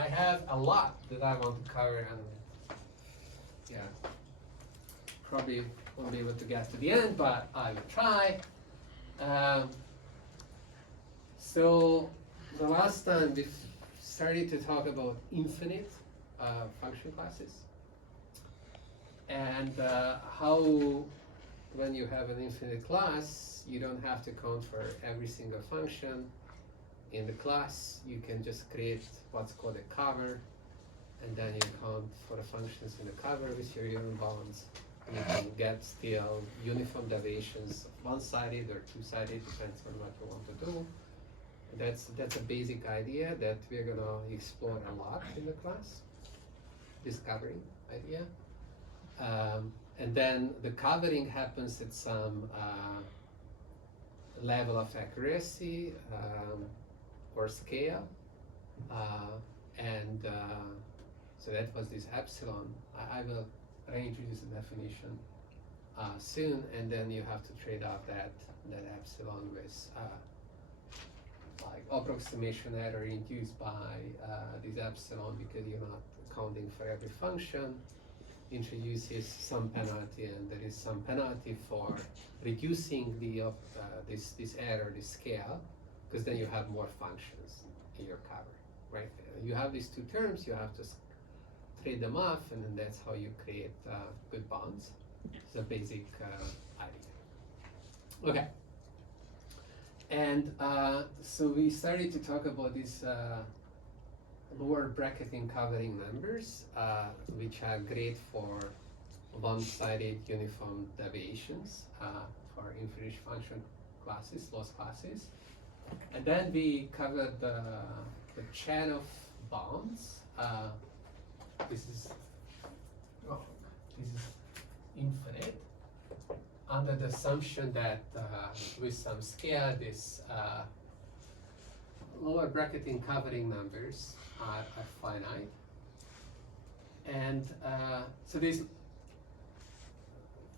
I have a lot that I want to cover, and yeah, probably won't be able to get to the end, but I will try. So the last time we started to talk about infinite function classes, and how when you have an infinite class, you don't have to count for every single function in the class. You can just create what's called a cover, and then you count for the functions in the cover with your unit bounds. And you can get still uniform deviations of one-sided or two-sided, depends on what you want to do. That's a basic idea that we're gonna explore a lot in the class, this covering idea. And then the covering happens at some level of accuracy or scale, and so that was this epsilon. I will reintroduce the definition soon, and then you have to trade off that epsilon with like approximation error induced by this epsilon, because you're not accounting for every function. Introduces some penalty, and there is some penalty for reducing the this error, this scale, because then you have more functions in your cover, right? You have these two terms, you have to trade them off, and then that's how you create good bonds. It's a basic idea. Okay. And so we started to talk about these lower bracketing covering numbers, which are great for one-sided uniform deviations for infinite function classes, loss classes. And then we covered the chain of bounds. This is infinite, under the assumption that with some scale, this lower bracketing covering numbers are finite. And so this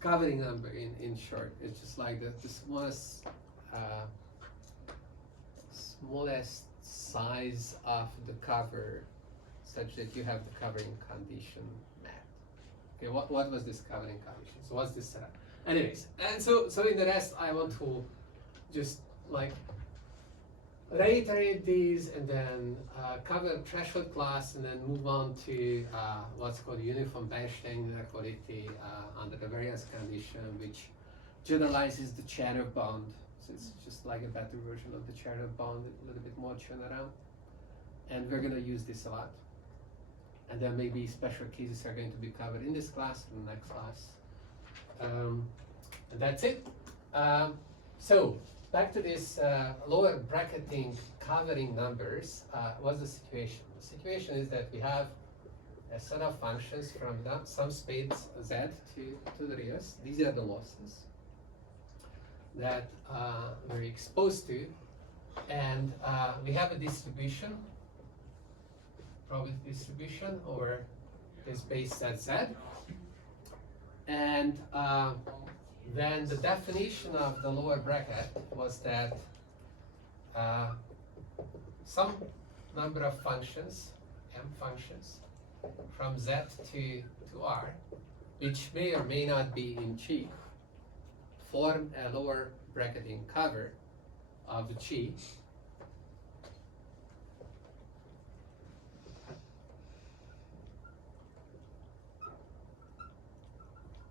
covering number in short is just like the smallest size of the cover, such that you have the covering condition met. Okay, what was this covering condition? So what's this setup? Anyways, and so in the rest, I want to just like reiterate these, and then cover threshold class, and then move on to what's called uniform Bernstein inequality under the variance condition, which generalizes the Chater bond. So it's just like a better version of the Chater bond, a little bit more general. And we're going to use this a lot. And then maybe special cases are going to be covered in this class and the next class. And that's it. So back to this lower bracketing covering numbers. What's the situation? The situation is that we have a set of functions from some space z to the reals. These are the losses that we're exposed to, and we have a distribution, probability distribution over this base set z, and then the definition of the lower bracket was that some number of functions, m functions, from z to r, which may or may not be in G, form a lower bracketing cover of G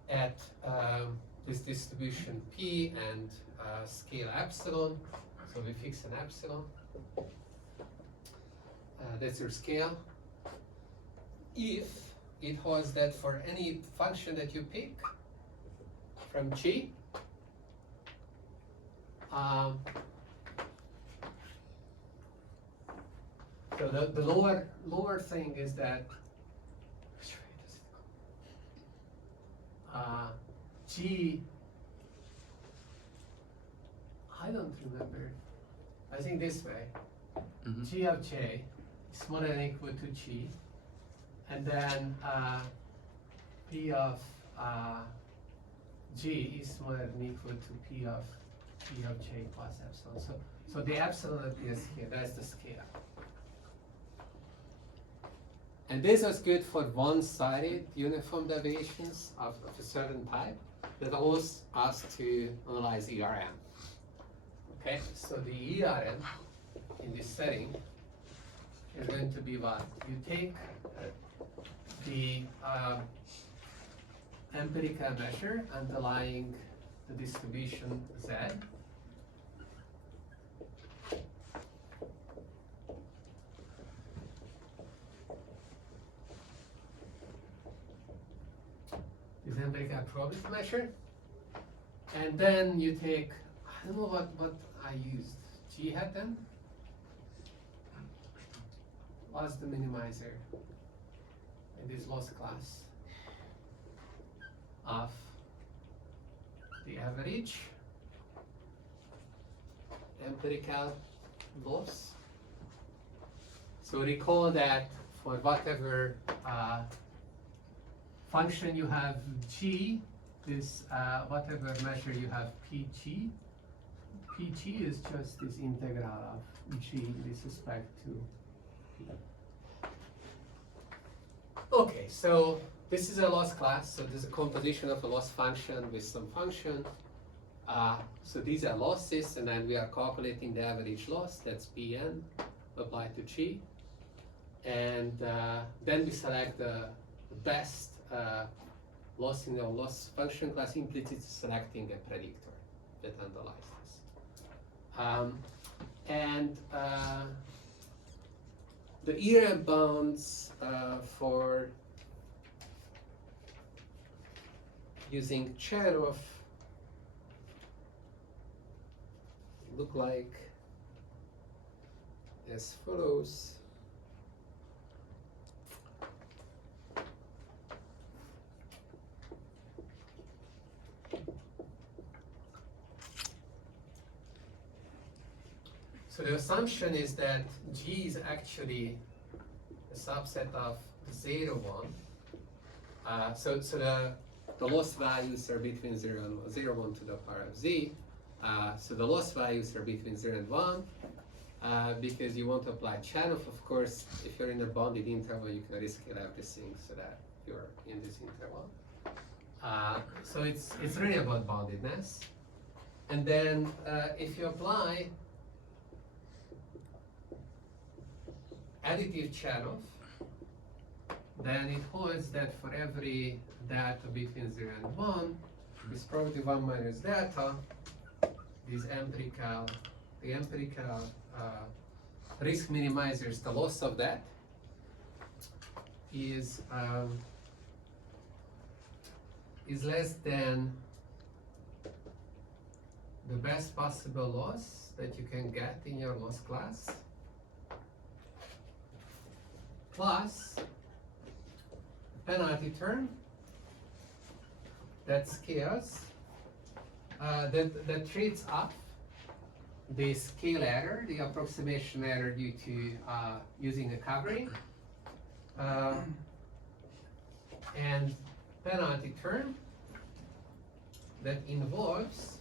at this distribution P and scale epsilon. So we fix an epsilon. That's your scale. If it holds that for any function that you pick from G, so the lower thing is that G, I don't remember. I think this way. Mm-hmm. G of J is smaller than or equal to G, and then P of G is smaller than or equal to P of J plus epsilon. So the epsilon appears here. That's the scale. And this was good for one-sided uniform deviations of a certain type that allows us to analyze ERM. Okay, so the ERM in this setting is going to be what? You take the empirical measure underlying the distribution Z. This empirical probability measure. And then you take, I don't know what I used, G hat then? What's the minimizer in this loss class of the average empirical loss? So recall that for whatever function you have G, this whatever measure you have PG, PG is just this integral of G with respect to. Okay, so this is a loss class, so this is a composition of a loss function with some function. So these are losses, and then we are calculating the average loss, that's Pn applied to G. And then we select the best loss in the loss function class, implicitly selecting a predictor that underlies this. The ERM bounds for using Cherov look like as follows. So the assumption is that G is actually a subset of 0, 1. So the loss values are between 0 and 0, 1 to the power of Z. So the loss values are between 0 and 1 because you want to apply Cherov. Of course, if you're in a bounded interval, you can rescale everything so that you're in this interval. So it's really about boundedness. And then if you apply additive Cherov, then it holds that for every data between 0 and 1, this probability 1 minus data, the empirical risk minimizers, the loss of that is less than the best possible loss that you can get in your loss class, plus penalty term that scales, that treats up the scale error, the approximation error due to using a covering, and penalty term that involves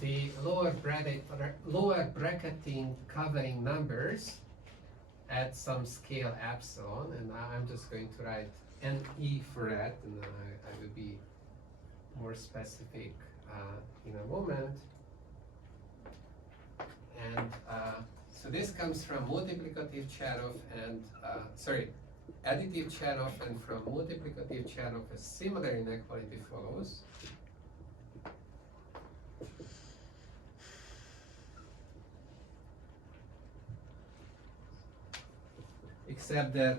the lower bracketing covering numbers at some scale epsilon, and I'm just going to write NE for that, and then I will be more specific in a moment. And so this comes from multiplicative Cherov and additive Cherov, and from multiplicative Cherov a similar inequality follows. Except that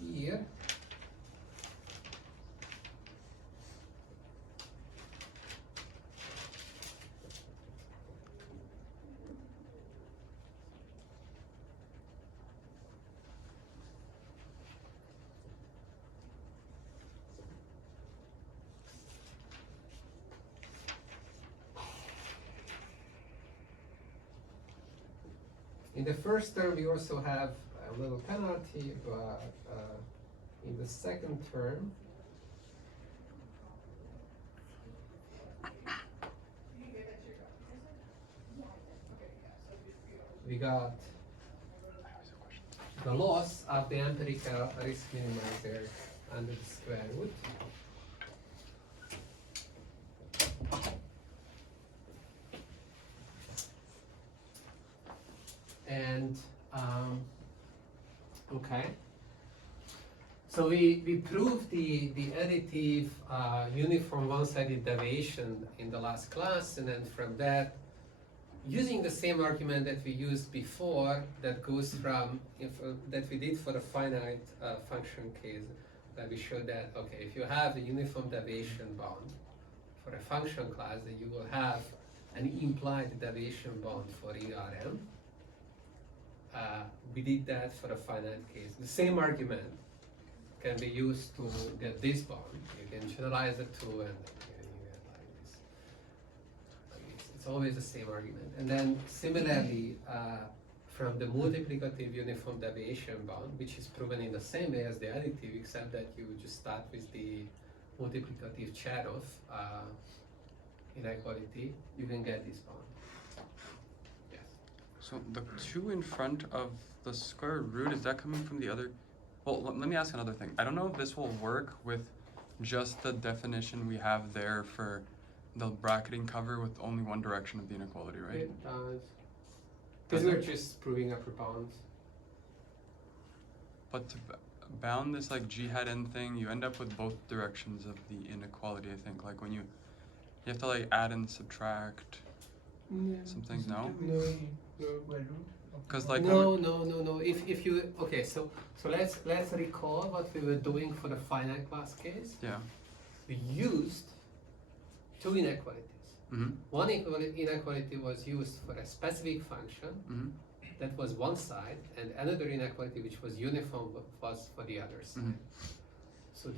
here in the first term, we also have a little penalty, but in the second term, we got the loss of the empirical risk minimizer under the square root. And okay, so we proved the additive uniform one-sided deviation in the last class, and then from that, using the same argument that we used before, that goes from that we did for the finite function case, that we showed that okay, if you have a uniform deviation bound for a function class, then you will have an implied deviation bound for ERM. We did that for a finite case. The same argument can be used to get this bound. You can generalize it to, and you get like this. It's always the same argument. And then similarly, from the multiplicative uniform deviation bound, which is proven in the same way as the additive, except that you just start with the multiplicative Cherov inequality, you can get this bound. So the 2 in front of the square root, is that coming from the other? Well, let me ask another thing. I don't know if this will work with just the definition we have there for the bracketing cover with only one direction of the inequality, right? It does. Because we're just proving upper bounds. But to bound this like G hat n thing, you end up with both directions of the inequality, I think. Like when you have to like add and subtract some things, no? Because like no. If you okay, so let's recall what we were doing for the finite class case. Yeah. We used 2 inequalities. Mm-hmm. One inequality was used for a specific function that was one side, and another inequality which was uniform was for the other side. So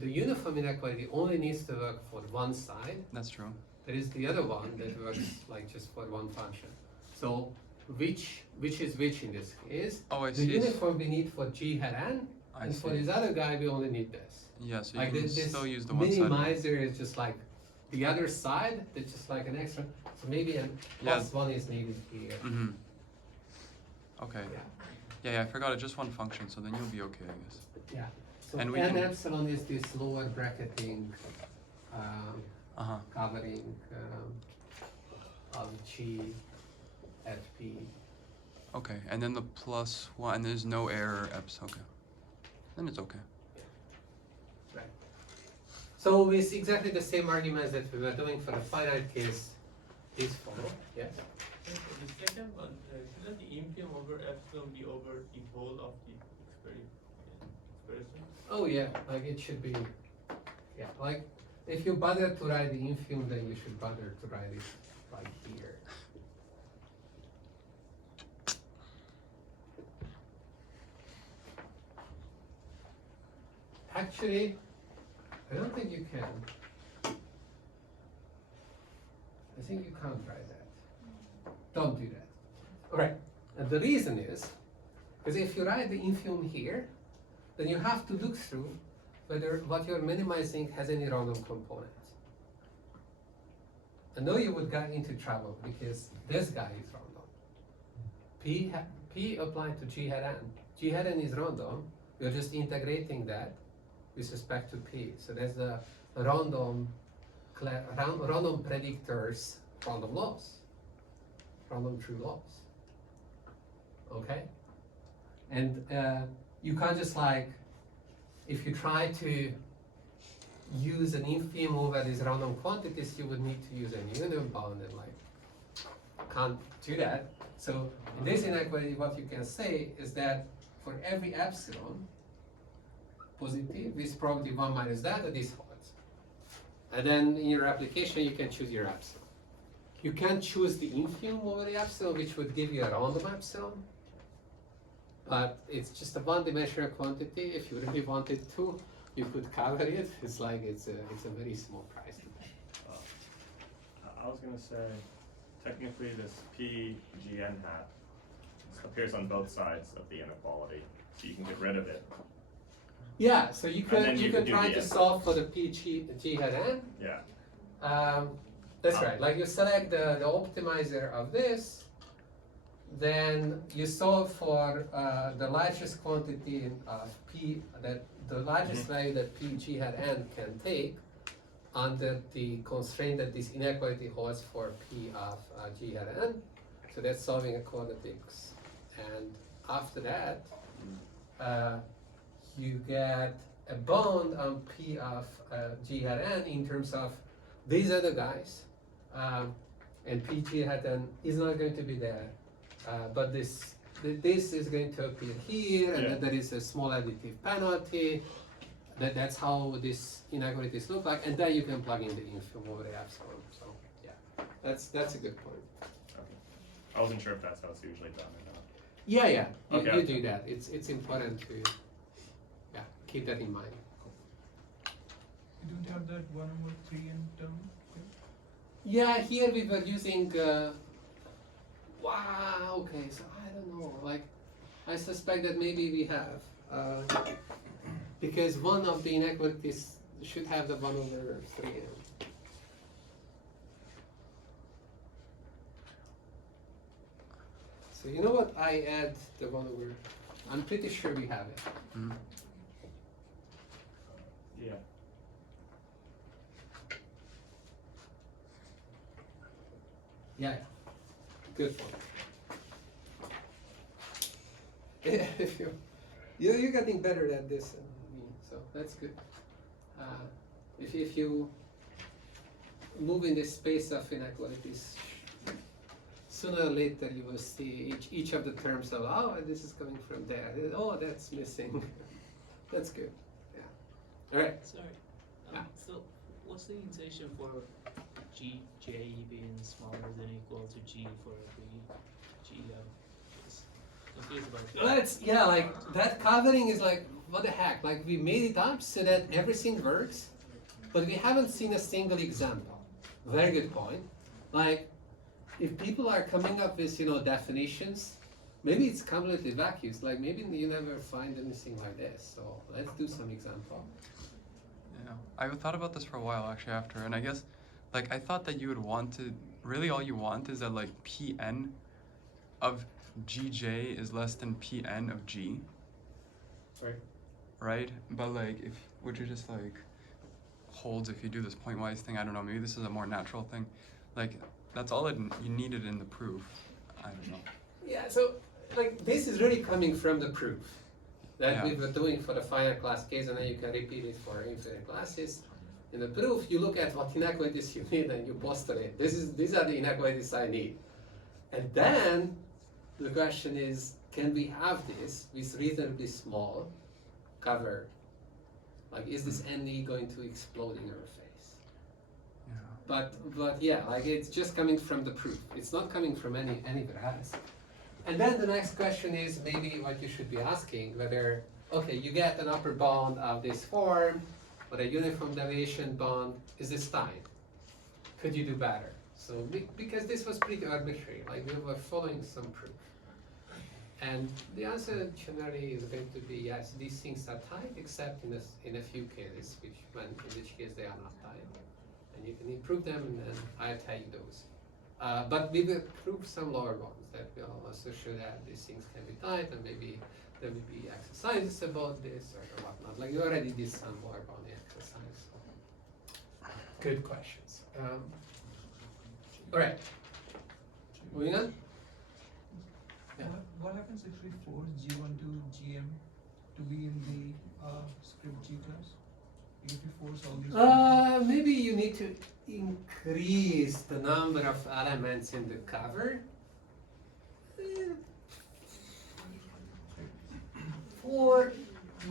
the uniform inequality only needs to work for one side. That's true. There is the other one that works like just for one function. So which is which in this case? Oh, I the see. The uniform we need for G hat n, and for this other guy we only need this. Yeah, so like you can this still use the one side. Minimizer is just like the other side, that's just like an extra. So maybe a plus one is needed here. Mm-hmm. Okay. Yeah. Yeah, I forgot it's just one function, so then you'll be okay, I guess. Yeah. So and we n can... epsilon is this lower bracketing covering of G at P. Okay, and then the plus 1, and there's no error epsilon. Okay. Then it's okay. Right. So with exactly the same arguments that we were doing for the finite case, these follow. Yes? The second one, shouldn't the infim over epsilon be over the whole of the expression? Oh yeah, like it should be, yeah, like if you bother to write the infim, then you should bother to write it like here. Actually, I don't think you can. I think you can't try that. Don't do that. All right, and the reason is, because if you write the infim here, then you have to look through whether what you're minimizing has any random components. And now you would get into trouble because this guy is random. P applied to G hat n. G hat n is random. We're just integrating that with respect to P. So there's the random predictors, random loss, random true loss. Okay? And you can't just like, if you try to use an infim over these random quantities, you would need to use a union bound and like, can't do that. So in this inequality, what you can say is that for every epsilon positive with probability 1 minus that, this holds. And then in your application, you can choose your epsilon. You can choose the infim over the epsilon, which would give you a random epsilon. But it's just a one-dimensional quantity. If you really wanted to, you could cover it. It's like it's a very small price to pay. I was gonna say, technically, this P G n hat appears on both sides of the inequality, so you can get rid of it. Yeah, so you then could you could do try the to solve for the P G hat n. Yeah. That's right. Like you select the optimizer of this. then you solve for the largest quantity of p, that the largest value that p g hat n can take under the constraint that this inequality holds for p of g hat n. So that's solving a quadratics. And after that, you get a bound on p of g hat n in terms of these other guys. And p g hat n is not going to be there. But this is going to appear here, and Yeah. then there is a small additive penalty. That's how these inequalities look like, and then you can plug in the infim over the epsilon. So yeah, that's a good point. Okay. I wasn't sure if that's how it's usually done or not. Yeah, Okay. you do that. It's important to keep that in mind. You don't have that 1/3 in term? Yeah, here we were using. Wow. Okay, so I don't know. Like, I suspect that maybe we have. Because one of the inequalities should have the 1/3. So you know what? I add the 1/. I'm pretty sure we have it. Mhm. Yeah. Yeah. Good one. If you're getting better at this than me, so that's good. If you move in the space of inequalities, sooner or later you will see each of the terms of, oh, this is coming from there. Oh, that's missing. That's good. Yeah. All right. Sorry. Yeah. So, what's the initiation for G J being smaller than or equal to G for every G level? Just confused about that. Well, it's, yeah, like that covering is like, what the heck? Like we made it up so that everything works, but we haven't seen a single example. Very good point. Like, if people are coming up with, definitions, maybe it's completely vacuous. Like maybe you never find anything like this. So let's do some example. Yeah, I've thought about this for a while actually after, and I guess, like, I thought that you would want to, really all you want is that, like, Pn of Gj is less than Pn of G, Right. right? But, like, which is just, like, holds if you do this pointwise thing, I don't know, maybe this is a more natural thing. Like, that's all you needed in the proof. I don't know. Yeah, so like this is really coming from the proof that we Yeah. were doing for the finite class case, and then you can repeat it for infinite classes. In the proof, you look at what inequalities you need and you postulate. These are the inequalities I need. And then the question is, can we have this with reasonably small cover? Like, is this NE going to explode in our face? Yeah. But yeah, like it's just coming from the proof. It's not coming from anywhere else. And then the next question is maybe what you should be asking, whether, okay, you get an upper bound of this form, but a uniform deviation bound, is this time? Could you do better? So because this was pretty arbitrary, like we were following some proof. And the answer generally is going to be yes, these things are tight, except in a few cases, in which case they are not tight. And you can improve them, and then I'll tell you those. But we will prove some lower bounds that will also show that these things can be tight, and maybe there will be exercises about this or whatnot. Like you already did some lower bound exercise. Good questions. All right. Moving on. Yeah. What happens if we force G1 to GM to be in the script G class? If we force all these Maybe you need to increase the number of elements in the cover. For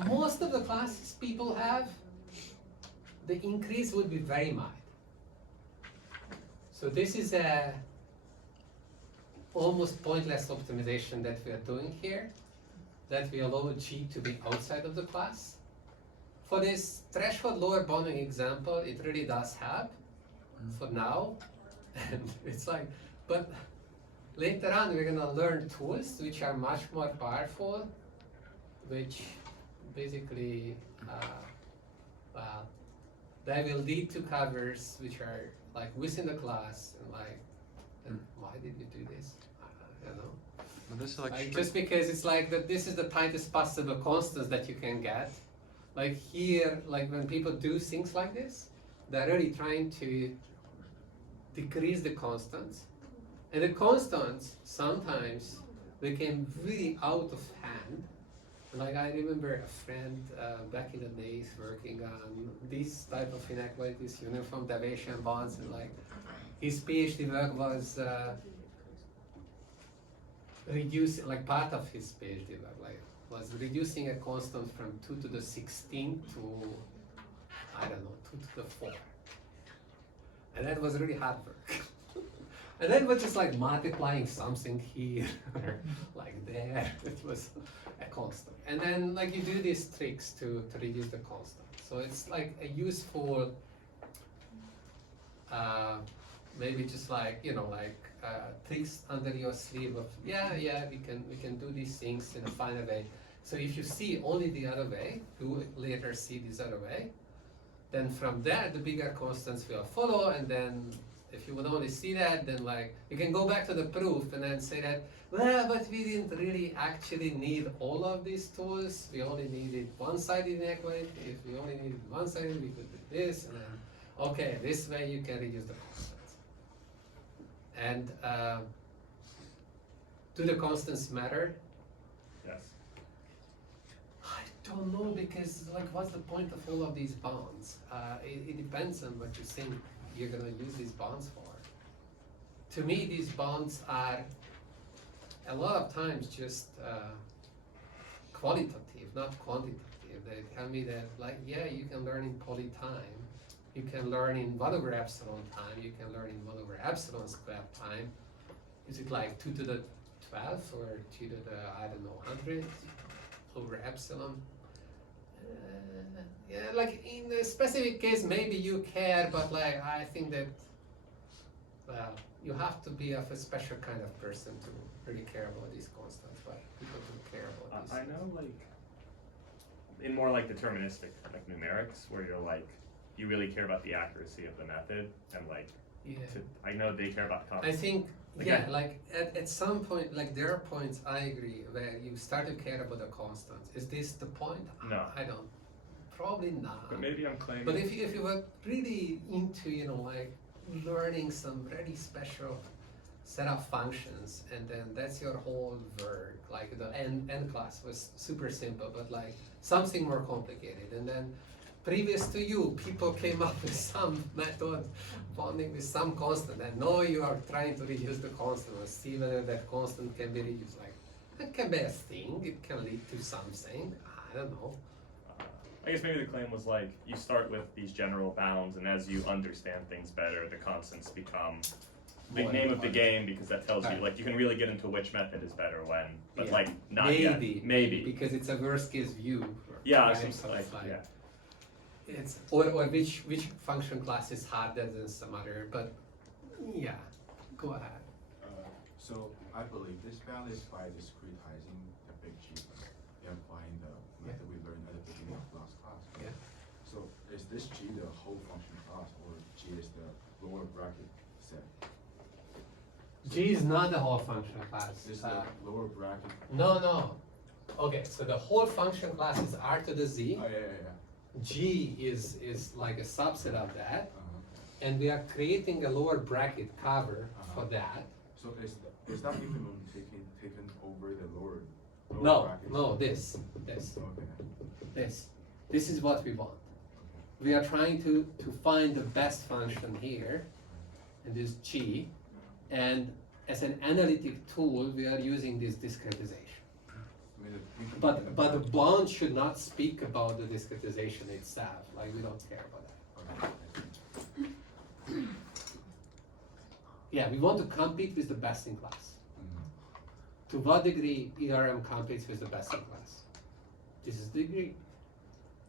most of the classes people have, the increase would be very mild. So this is a almost pointless optimization that we are doing here, that we allow G to be outside of the class. For this threshold lower bounding example, it really does help for now. And it's like, but later on we're gonna learn tools which are much more powerful, which basically, well, they will lead to covers which are like within the class and like, and why did we do this? I don't know. this is like Like strict- just because it's like that, this is the tightest possible constants that you can get. Like here, like when people do things like this, they're really trying to decrease the constants, and the constants sometimes became really out of hand. Like I remember a friend back in the days working on these type of inequalities, uniform deviation bonds, and like his PhD work was reducing, like part of his PhD work, like was reducing a constant from 2 to the 16 to, I don't know, 2 to the 4. And that was really hard work. And then was just like multiplying something here, like there, it was a constant. And then like you do these tricks to reduce the constant. So it's like a useful, maybe just like, you know, like tricks under your sleeve of, yeah, we can do these things in a finer way. So if you see only the other way, you later see this other way, then from there the bigger constants will follow, and then if you would only see that, then like you can go back to the proof and then say that, well, but we didn't really actually need all of these tools. We only needed one-sided inequality. If we only needed one-sided, we could do this, and then okay, this way you can reduce the constants. And do the constants matter? Yes. I don't know, because like what's the point of all of these bonds? It depends on what you think you're gonna use these bonds for. To me, these bonds are a lot of times just qualitative, not quantitative. They tell me that like, yeah, you can learn in poly time, you can learn in 1 over epsilon time, you can learn in 1 over epsilon squared time. Is it like 2 to the 12 or 2 to the, I don't know, 100 over epsilon? Yeah, like in a specific case, maybe you care, but like I think that, well, you have to be of a special kind of person to really care about these constants, but people don't care about these. I know, like, in more like deterministic, like numerics, where you're like, you really care about the accuracy of the method, and like, Yeah. I know they care about the I constants. think, Like, yeah, like at some point, like there are points I agree where you start to care about the constants. Is this the point? No. I don't. Probably not. But maybe I'm claiming. But if you were really into, you know, like learning some really special set of functions, and then that's your whole work, like the N class was super simple, but like something more complicated. And then previous to you, people came up with some method bonding with some constant, and now you are trying to reduce the constant or see whether that constant can be reduced. Like, that can be a thing, it can lead to something, I don't know. I guess maybe the claim was like, you start with these general bounds, and as you understand things better, the constants become the More name of the important. game, because that tells you, Right. like, you can really get into which method is better when, but Yeah. like, not Maybe, yet. Maybe. because it's a worst case view. Yeah, right? some, So like, it's yeah. It's, or which function class is harder than some other, but yeah, go ahead. So I believe this bound is by discretizing the big G and applying the method we learned at the beginning of last class. Yeah. So is this G the whole function class, or G is the lower bracket set? G is not the whole function class. Is the lower bracket? No. Okay, so the whole function class is R to the Z. Oh, yeah. G is like a subset of that, Uh-huh. and we are creating a lower bracket cover for Uh-huh. that. So is that even taken over the lower No, bracket? no, this. Okay. This is what we want. We are trying to find the best function here, and this G, and as an analytic tool, we are using this discretization. I mean, we can But even the apply- bond should not speak about the discretization itself, like we don't care about that. Okay. Yeah, we want to compete with the best in class. Mhm. To what degree ERM competes with the best in class? This is the degree.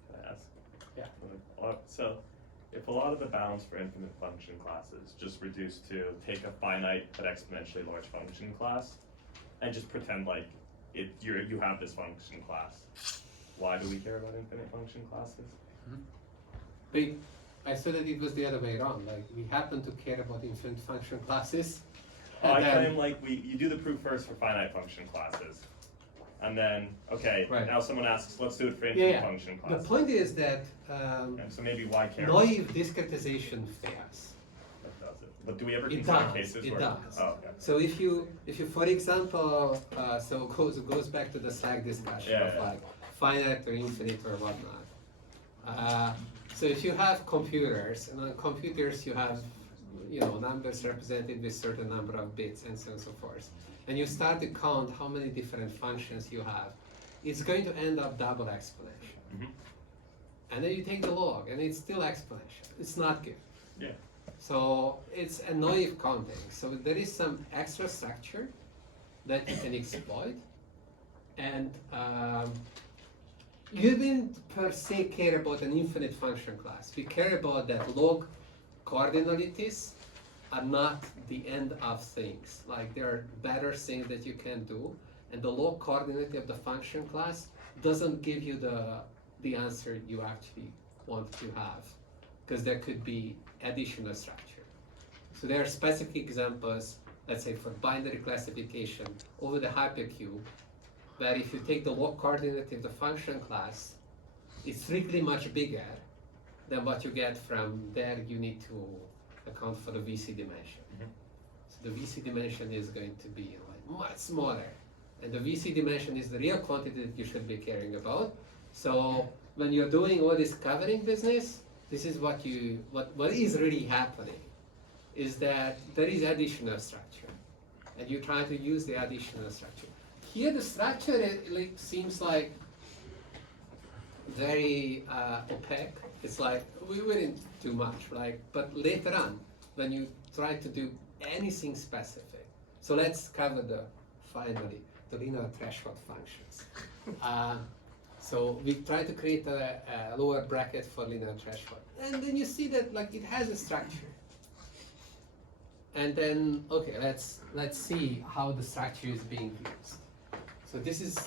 Can I ask? Yeah. So, if a lot of the bounds for infinite function classes just reduce to take a finite but exponentially large function class, and just pretend like you have this function class, why do we care about infinite function classes? I said that it was the other way around, like we happen to care about infinite function classes Oh, I And then- claim like you do the proof first for finite function classes. And then, okay, Right. now someone asks, let's do it for Yeah, infinite yeah. function The classes. point is that And so maybe why care? naive discretization fails. That does it. But do we ever It consider does, cases it where? does. Oh, okay. So if you for example, so goes back to the Slack discussion Yeah, of yeah. like finite or infinite or whatnot. So if you have computers, and on computers you have numbers represented with certain number of bits and so on and so forth, and you start to count how many different functions you have, it's going to end up double exponential. Mhm. And then you take the log, and it's still exponential. It's not good. Yeah. So it's a naive counting. So there is some extra structure that you can exploit, and you didn't per se care about an infinite function class. We care about that log cardinalities are not the end of things. Like there are better things that you can do, and the log cardinality of the function class doesn't give you the answer you actually want to have, because there could be additional structure. So there are specific examples, let's say for binary classification over the hypercube, where if you take the log coordinate of the function class, it's strictly much bigger than what you get from there. You need to account for the VC dimension. So the VC dimension is going to be like much smaller, and the VC dimension is the real quantity that you should be caring about. So when you're doing all this covering business, this is what is really happening, is that there is additional structure, and you try to use the additional structure. Here the structure seems like very opaque. It's like we wouldn't do much, but later on, when you try to do anything specific, so let's cover the linear threshold functions. So we try to create a lower bracket for linear threshold, and then you see that it has a structure. And then let's see how the structure is being used. So this is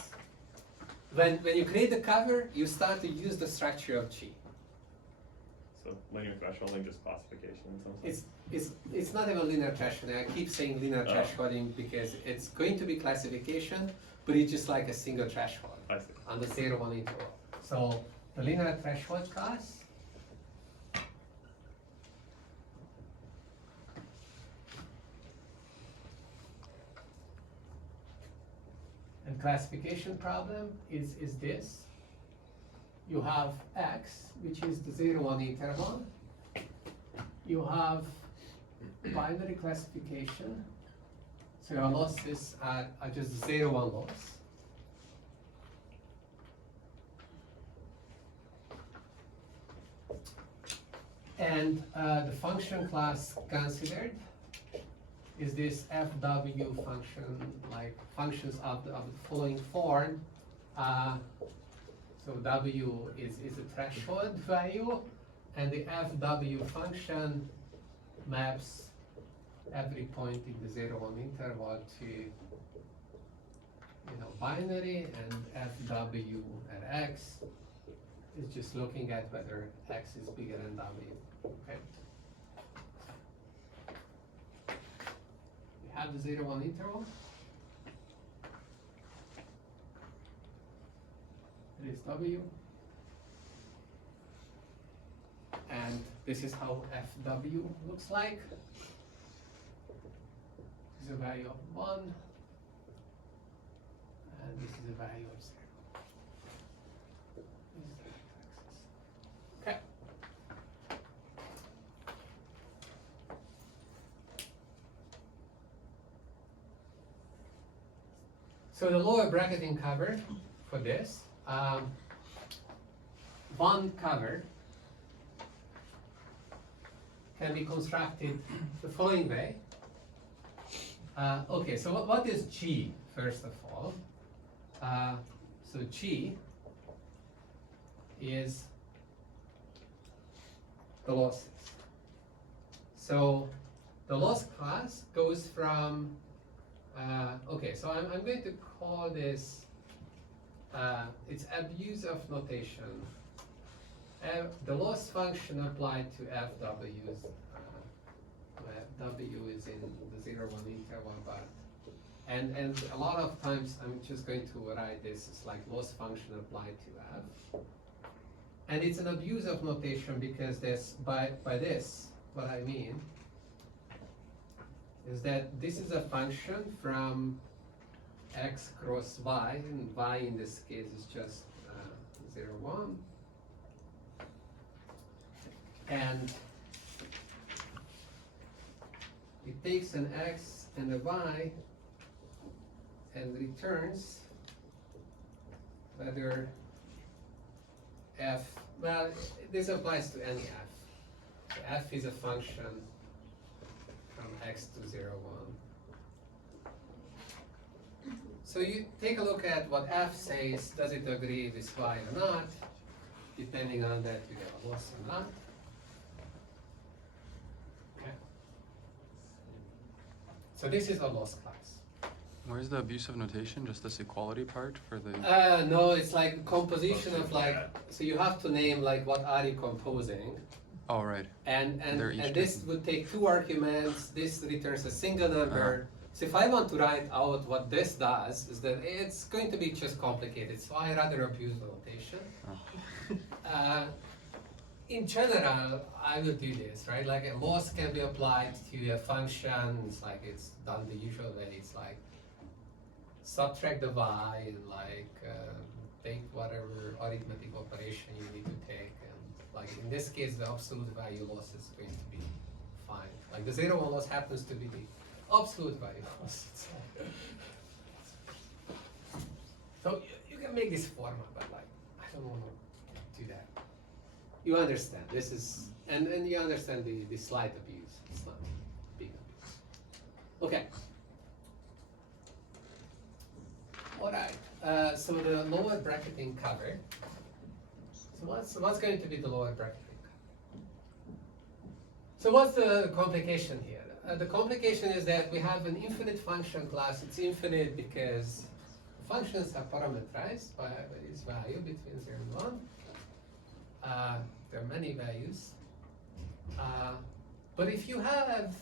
when you create the cover, you start to use the structure of G. So linear thresholding, just classification in some sense. It's not even linear thresholding. I keep saying linear Oh. thresholding because it's going to be classification, but it's just like a single threshold I see. on the 0-1 interval. So the linear threshold class and classification problem is this. You have X, which is the 0-1 interval. You have binary classification. So your losses are just 0-1 loss. And the function class considered is this FW function, like functions of the following form. So W is a threshold value, and the FW function maps every point in the 0-1 interval to binary, and FW at X is just looking at whether X is bigger than W. Okay. We have the 0-1 interval. It is W. And this is how FW looks like. This is a value of 1. And this is a value of 0. This is the x-axis. Okay. So the lower bracketing cover for this, one cover can be constructed the following way. Okay, so what is G, first of all? So G is the losses. So the loss class goes from, okay, so I'm going to call this, it's abuse of notation. The loss function applied to FW's W is in the 0, 1 interval, but and a lot of times I'm just going to write this as like loss function applied to F. And it's an abuse of notation because by this, what I mean is that this is a function from x cross y, and y in this case is just 0, 1. And it takes an x and a y and returns whether f, well, this applies to any f. So f is a function from x to 0, 1. So you take a look at what f says, does it agree with y or not? Depending on that, you get a loss or not. Okay. So this is a loss class. Where's the abuse of notation? Just this equality part for the. No, it's like composition of like, so you have to name like what are you composing, Oh right. and They're each this different. would take 2 arguments. This returns a single number. So if I want to write out what this does, is that it's going to be just complicated. So I rather abuse the notation. In general, I will do this, right? Like a loss can be applied to a function. It's like it's done the usual way. It's like subtract the y and like take whatever arithmetic operation you need to take, and like in this case the absolute value loss is going to be fine. Like the 0, 1 loss happens to be the absolute value loss. It's like so you can make this formal, but like I don't want to do that. You understand this is, and you understand the slight abuse. It's not big abuse. Okay. Alright, so the lower bracketing cover. So what's going to be the lower bracketing cover? So what's the complication here? The complication is that we have an infinite function class. It's infinite because functions are parameterized by this value between 0 and 1. There are many values. But if you have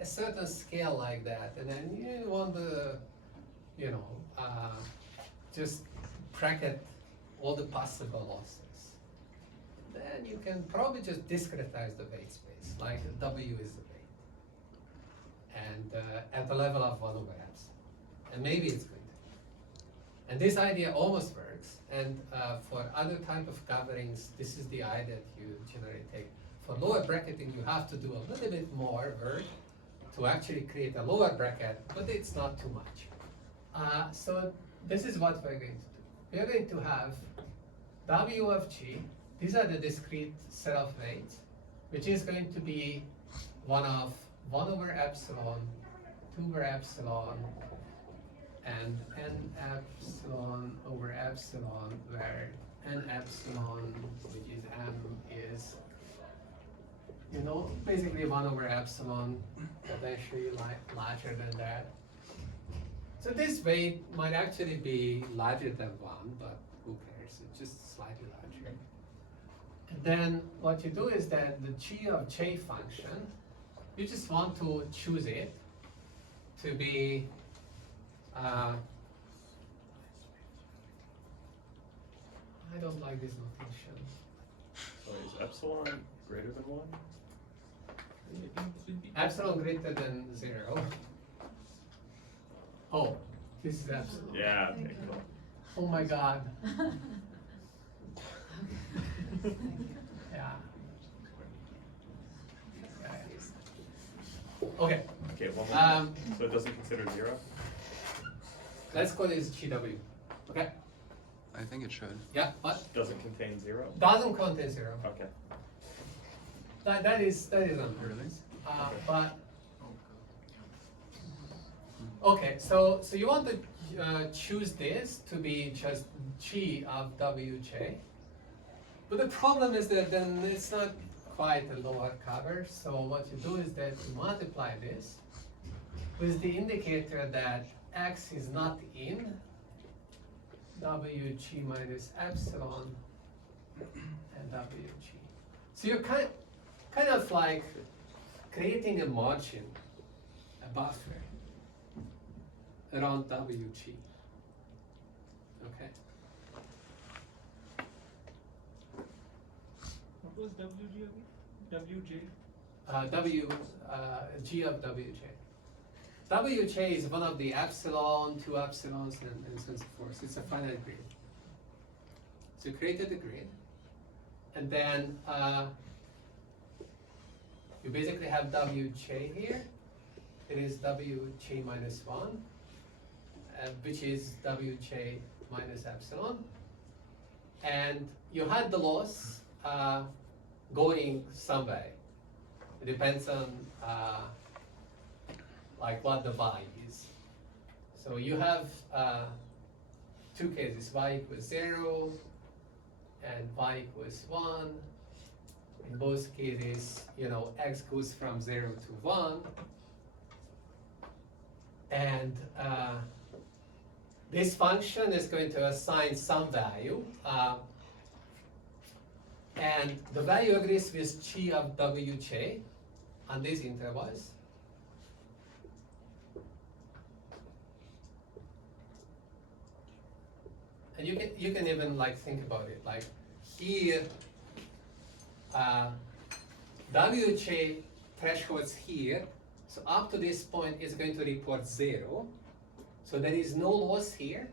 a certain scale like that, and then you want to, just bracket all the possible losses, then you can probably just discretize the weight space, like W is the weight, and at the level of 1 over epsilon, and maybe it's going to. And this idea almost works, and for other type of coverings, this is the idea that you generally take. For lower bracketing, you have to do a little bit more work to actually create a lower bracket, but it's not too much. So this is what we're going to do. We're going to have W of G. These are the discrete set of weights, which is going to be one of 1 over epsilon, 2 over epsilon, and n epsilon over epsilon, where n epsilon, which is m, is basically 1 over epsilon, potentially larger than that. So this weight might actually be larger than 1, but who cares? It's just slightly larger. And then what you do is that the g of j function, you just want to choose it to be I don't like this notation. So is epsilon greater than 1? Epsilon greater than 0. Oh, this is epsilon. Yeah, okay, cool. Oh my god. Yeah. Okay. Okay, one more. So it doesn't consider 0? Let's call this GW. Okay? I think it should. Yeah, what? Doesn't contain 0? Doesn't contain 0. Okay. That is untrue. Really? But okay, so you want to choose this to be just G of Wj. But the problem is that then it's not quite a lower cover. So what you do is that you multiply this with the indicator that x is not in Wg minus epsilon and Wg. So you're kind of like creating a margin, a buffer around WG. Okay. What was WG again? WJ? G of WJ. WJ is one of the epsilon, two epsilons, and so on and so forth. It's a finite grid. So you created the grid, and then you basically have WJ here. It is WJ minus 1, which is WJ minus epsilon. And you had the loss going some way. It depends on like what the y is. So you have two cases, y equals 0 and y equals 1. In both cases, you know, x goes from 0 to 1. And this function is going to assign some value. And the value agrees with G of Wj on these intervals. And you can even like think about it, like here Wj thresholds here, so up to this point is going to report 0. So there is no loss here.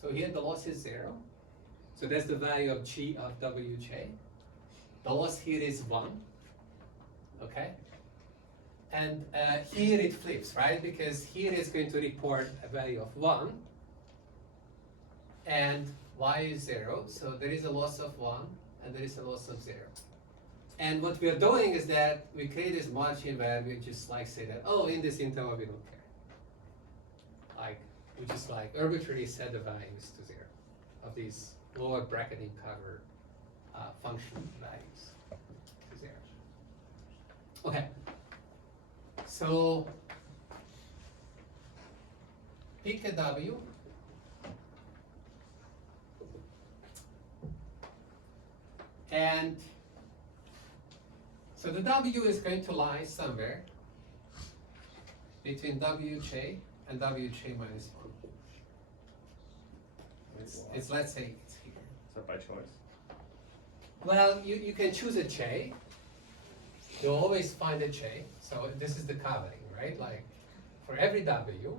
So here the loss is 0. So that's the value of G of Wj. The loss here is 1. Okay? And here it flips, right? Because here it's going to report a value of 1. And y is 0. So there is a loss of 1 and there is a loss of 0. And what we are doing is that we create this margin where we just like say that, oh, in this interval we don't care. Like, we just like arbitrarily set the values to 0 of these lower bracketing cover function values to 0. Okay. So pick a W. And so the W is going to lie somewhere between Wj and Wj minus 1. It's let's say it's here. Is that by choice? Well, you can choose a J. You'll always find a J. So this is the covering, right? Like for every W,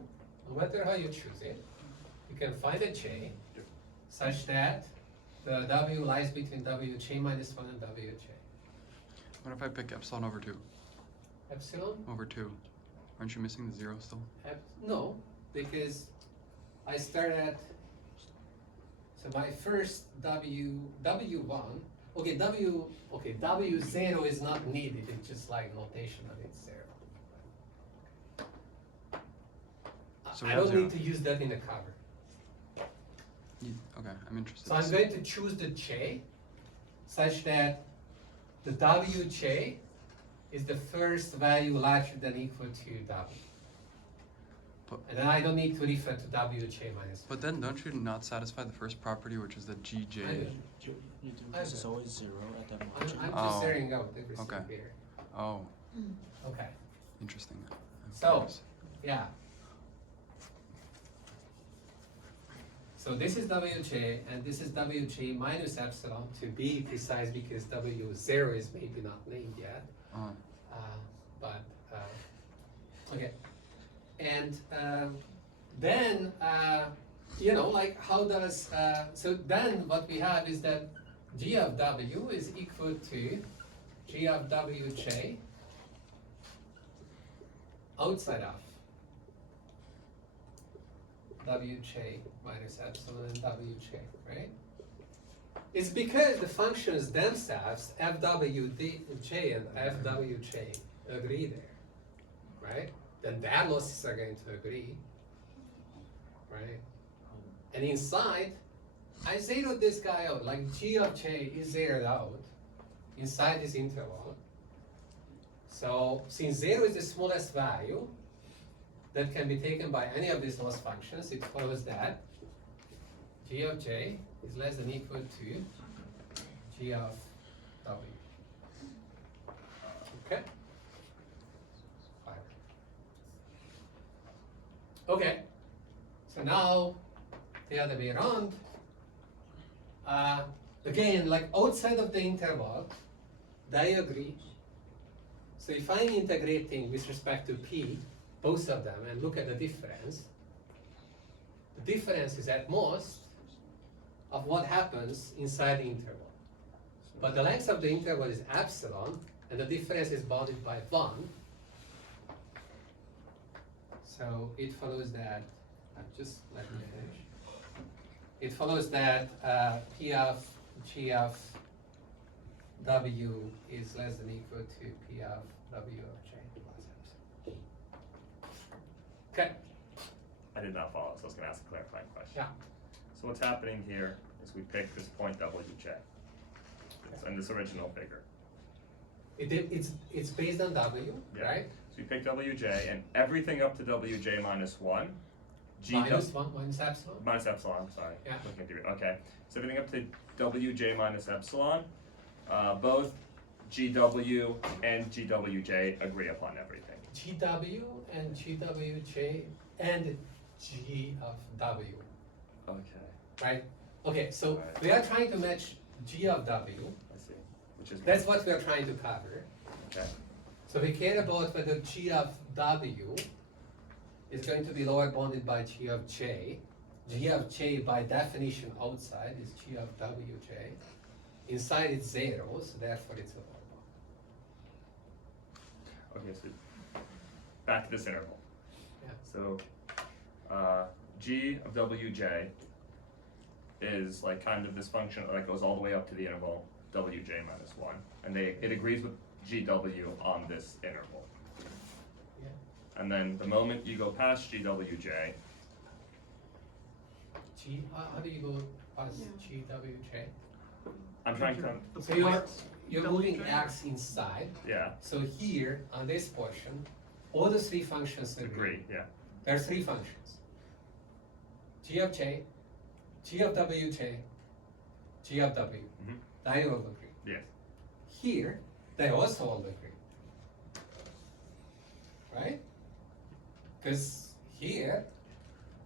no matter how you choose it, you can find a J such that the W lies between Wj minus 1 and Wj. What if I pick epsilon over 2? Epsilon? Over 2. Aren't you missing the 0 still? No, because I start at, so my first W1, okay, W0 is not needed, it's just like notation that it's 0. So we I have don't 0. need to use that in the cover. Okay, I'm interested. So I'm going to choose the J such that the Wj is the first value larger than equal to W. And then I don't need to refer to Wj minus 1. But then don't you not satisfy the first property, which is the Gj? I know. You do I this is know. always 0 at that I'm margin. just Oh. zeroing out everything Okay. here. Oh, Okay. interesting. I'm So, curious. yeah. So this is Wj, and this is Wj minus epsilon, to be precise, because W0 is maybe not named yet. But okay. And then, you know, like how does, so then what we have is that G of W is equal to G of Wj outside of Wj minus epsilon and Wj, right? It's because the functions themselves, Fwj and Fwj, agree there, right? Then their losses are going to agree, right? And inside, I zeroed this guy out, like G of j is zeroed out inside this interval. So since 0 is the smallest value that can be taken by any of these loss functions, it follows that G of j is less than equal to G of w. Okay? Okay, so now the other way around. Again, like outside of the interval, they agree. So if I'm integrating with respect to p, both of them, and look at the difference is at most of what happens inside the interval. But the length of the interval is epsilon, and the difference is bounded by 1. So it follows that, just let me finish. It follows that P of G of W is less than equal to P of W of J plus epsilon. Okay. I did not follow, so I was gonna ask a clarifying question. Yeah. So what's happening here is we pick this point WJ. It's in this original figure. It's based on W, Yeah. right? So we pick WJ and everything up to WJ minus 1. Minus 1 minus epsilon. Minus epsilon, sorry. Yeah. Looking at the, okay. So everything up to WJ minus epsilon, both GW and GWJ agree upon everything. GW and GWJ and G of W, Okay, right? Okay, so Right. we are trying to match G of W. I see. Which is That's what we are trying to cover. okay. So we care about whether G of W is going to be lower bounded by G of J. G of J by definition outside is G of WJ. Inside it's 0, so therefore it's a lower bound. Okay, so back to this interval. Yeah. So G of WJ is like kind of this function that goes all the way up to the interval WJ minus 1. And it agrees with GW on this interval. Yeah. And then the moment you go past GWJ, How do you go past GWJ? I'm trying to, So you're moving X inside. yeah, So here, on this portion, all the 3 functions agree, yeah. There are 3 functions. G of J, G of WJ, G of W. Mhm. They all agree. Yes. Here, they also all agree. Right? Because here,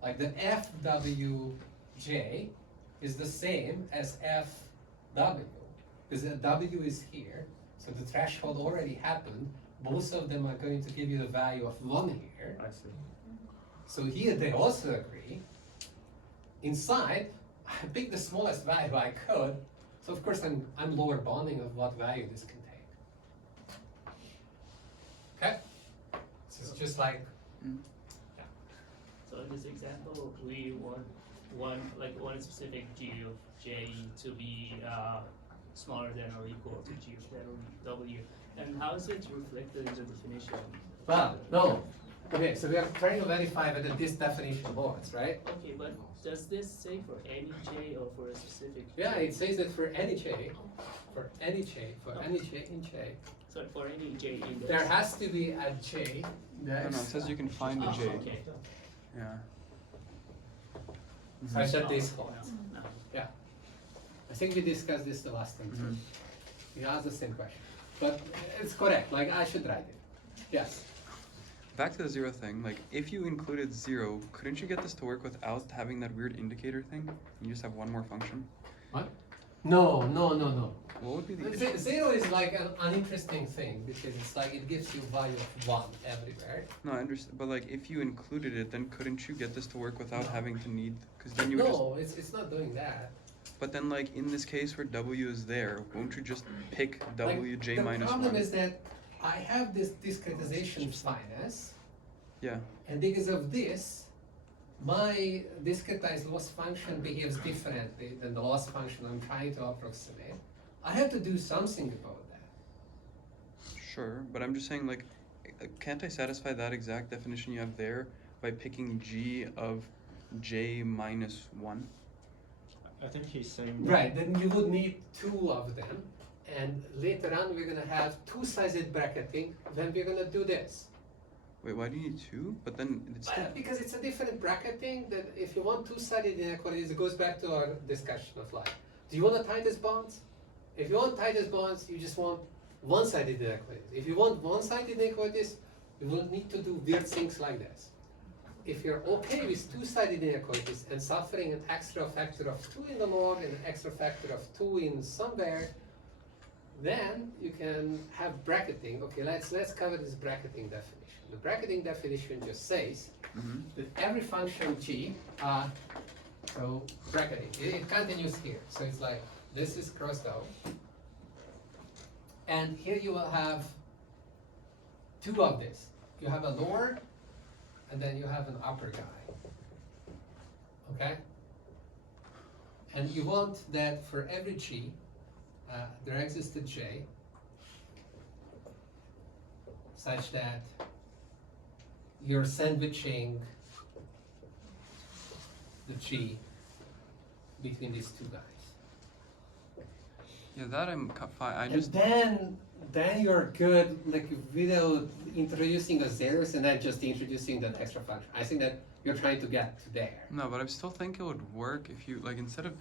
like the FWJ is the same as FW. Because the W is here, so the threshold already happened. Both of them are going to give you the value of 1 here. I see. So here they also agree. Inside, I picked the smallest value I could. So of course I'm lower bounding of what value this can take. Okay? So it's just like, So in this example, we want one specific G of J to be smaller than or equal to G of W. And how is it reflected in the definition? well, no. Okay, so we are trying to verify whether this definition holds, right? Okay, but does this say for any J or for a specific J? Yeah, it says that for any J, for any J in J, So for any J index. there has to be a J No, it index. says you can find a Oh, J. okay. Yeah. Such that this Oh, holds. no. Yeah. I think we discussed this the last time too. Mhm. We asked the same question. But it's correct, like I should write it. Yes. Back to the 0 thing, like if you included 0, couldn't you get this to work without having that weird indicator thing? You just have one more function? What? No. What would be the issue? 0 is like an uninteresting thing because it's like it gives you value of 1 everywhere. No, I understand, but like if you included it, then couldn't you get this to work without having to need, because then you would just, No, it's not doing that. but then like in this case where W is there, won't you just pick Like, WJ the minus problem 1? is that I have this discretization finesse, Yeah, and because of this, my discretized loss function behaves differently than the loss function I'm trying to approximate. I have to do something about that. sure, but I'm just saying like, can't I satisfy that exact definition you have there by picking G of J minus 1? I think he's saying. Right, then you would need 2 of them, and later on we're gonna have 2-sided bracketing, then we're gonna do this. Wait, why do you need 2? But then it's still, Because it's a different bracketing, that if you want 2-sided inequalities, it goes back to our discussion of like, do you want tightest bonds? If you want tightest bonds, you just want 1-sided inequalities. If you want 1-sided inequalities, you will need to do weird things like this. if you're okay with two-sided inequalities and suffering an extra factor of 2 in the log and an extra factor of 2 in somewhere, then you can have bracketing. Okay, let's cover this bracketing definition. The bracketing definition just says that every function g, so bracketing, it continues here. So it's like this is crossed out, and here you will have two of this. You have a lower, and then you have an upper guy. Okay? And you want that for every g, there exists a j such that you're sandwiching the g between these two guys. Yeah, that I'm fine. I And just then you're good, like without introducing a zeros and then just introducing that extra function. I think that you're trying to get to there. no, but I still think it would work if you like instead of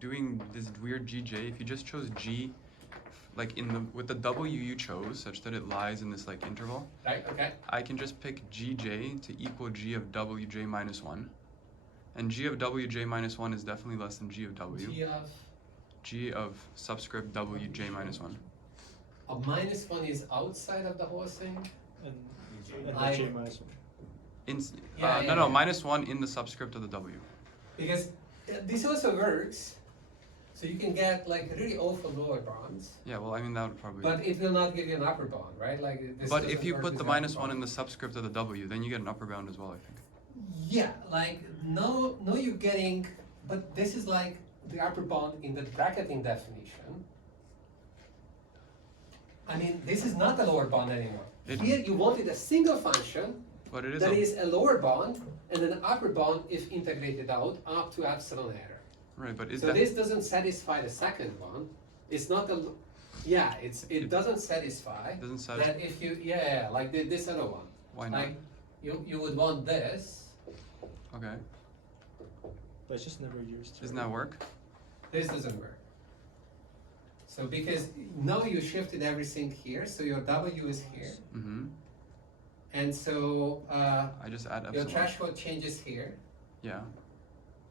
doing this weird GJ, if you just chose G, like in the with the W you chose such that it lies in this like interval. Right? Okay. I can just pick GJ to equal G of WJ minus 1. And G of WJ minus 1 is definitely less than G of W. G of subscript WJ minus 1. A minus 1 is outside of the whole thing. And I- the J minus 1. No, minus 1 in the subscript of the W. Because this also works. So you can get like really awful lower bounds, Yeah, well, I mean, that would probably. but it will not give you an upper bound, right? Like this But doesn't if you work put the with upper minus 1 bound. in the subscript of the W, then you get an upper bound as well, I think. Yeah, like no, you're getting, but this is like the upper bound in the bracketing definition. I mean, this is not the lower bound anymore. Here you wanted a single function But it is that a, is a lower bound and an upper bound if integrated out up to epsilon error. right, but is So that this doesn't satisfy the second one. It's not a, yeah, it doesn't satisfy. doesn't satisfy? That if you, yeah, like this other one. Why not? Like you would want this. Okay, But it's just never used. doesn't that work? This doesn't work. So because now you shifted everything here, so your W is here, Mm-hmm. and so I just add your epsilon. threshold changes here, Yeah.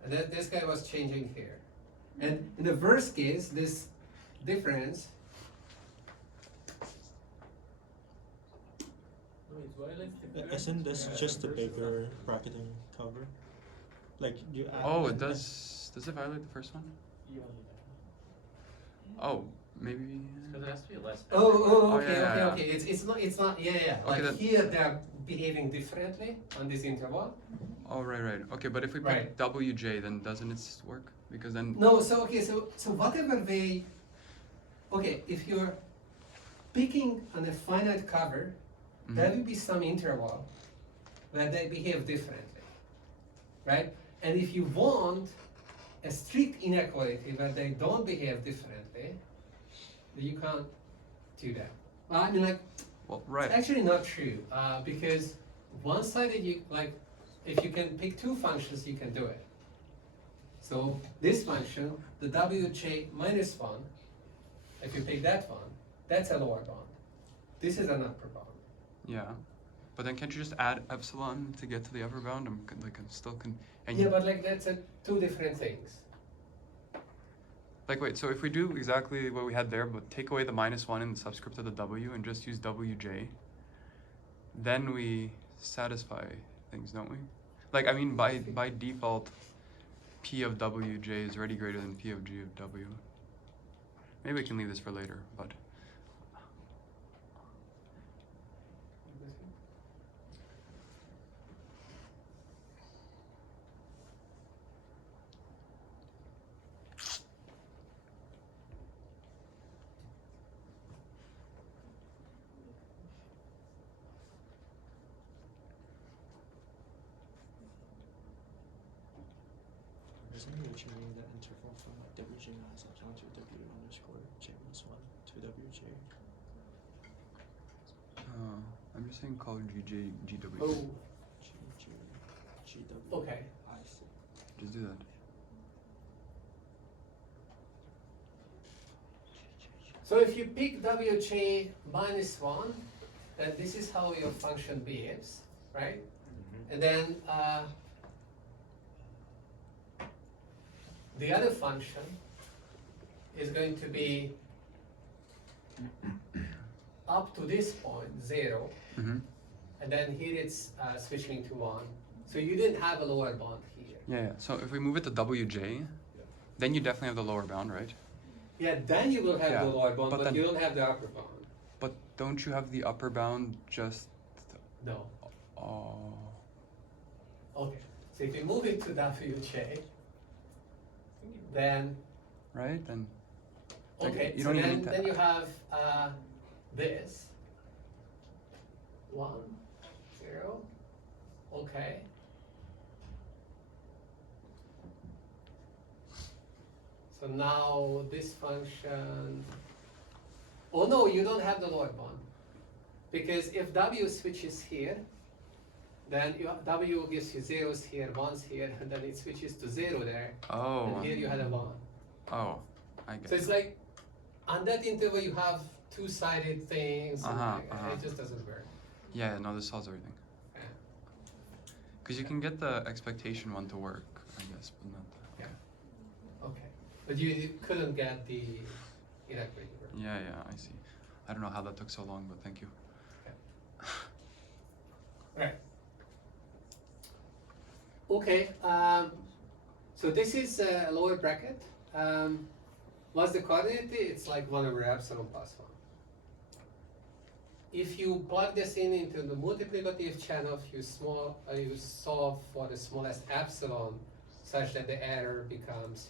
and then this guy was changing here. And in the worst case, this difference, No, it violates the Isn't this just a bigger bracketing cover? Like you add. Oh, it does. Does it violate the first one? Oh, maybe. Because it has to be less. Oh, okay, yeah. okay. It's not, yeah. Okay, Like then- here they're behaving differently on this interval. Oh, right. Okay, but if we pick Right. WJ, then doesn't it work? Because then. No, so okay, so whatever way, okay, if you're picking on a finite cover, there will be some interval where they behave differently, right? And if you want a strict inequality where they don't behave differently, then you can't do that. Well, I mean, like, Well, right. it's actually not true, because one-sided, you like, if you can pick two functions, you can do it. So this function, the WJ minus 1, if you pick that one, that's a lower bound. This is an upper bound. Yeah. But then can't you just add epsilon to get to the upper bound? I'm still and Yeah, you, but like that's two different things. like wait, so if we do exactly what we had there, but take away the minus 1 in the subscript of the W and just use WJ, then we satisfy things, don't we? Like I mean by default P of WJ is already greater than P of G of W. Maybe we can leave this for later, but Isn't it changing the interval from WJ minus epsilon to W underscore J minus 1 to WJ? I'm just saying call GJ GW. Oh, GG, GW. okay. I see. Just do that. So if you pick WJ minus 1, then this is how your function behaves, right? And then the other function is going to be up to this point, 0, Mm-hmm. and then here it's switching to 1. So you didn't have a lower bound here. Yeah. So if we move it to WJ, then you definitely have the lower bound, right? Yeah, then you will have Yeah, the lower bound, but but then- you don't have the upper bound. But don't you have the upper bound just? No. Oh. Okay. So if you move it to WJ, then Right then. Like, okay. you So don't even then, need to- then you have this 1, 0. Okay. So now this function. Oh no, you don't have the lower bound. Because if W switches here, then W gives you zeros here, ones here, and then it switches to 0 there. Oh. And here you had a 1. Oh. I get So it's it. like on that interval you have two-sided things. And Uh-huh, like, uh-huh. It just doesn't work. Yeah. No, this solves everything. Yeah. Because you can get the expectation one to work, I guess, but not the. Okay. Okay. But you couldn't get the inequity work. Yeah. Yeah. I see. I don't know how that took so long, but thank you. Right. Okay. So this is a lower bracket. What's the coordinate? It's like 1 over epsilon plus 1. If you plug this into the multiplicative channel, you solve for the smallest epsilon, such that the error becomes,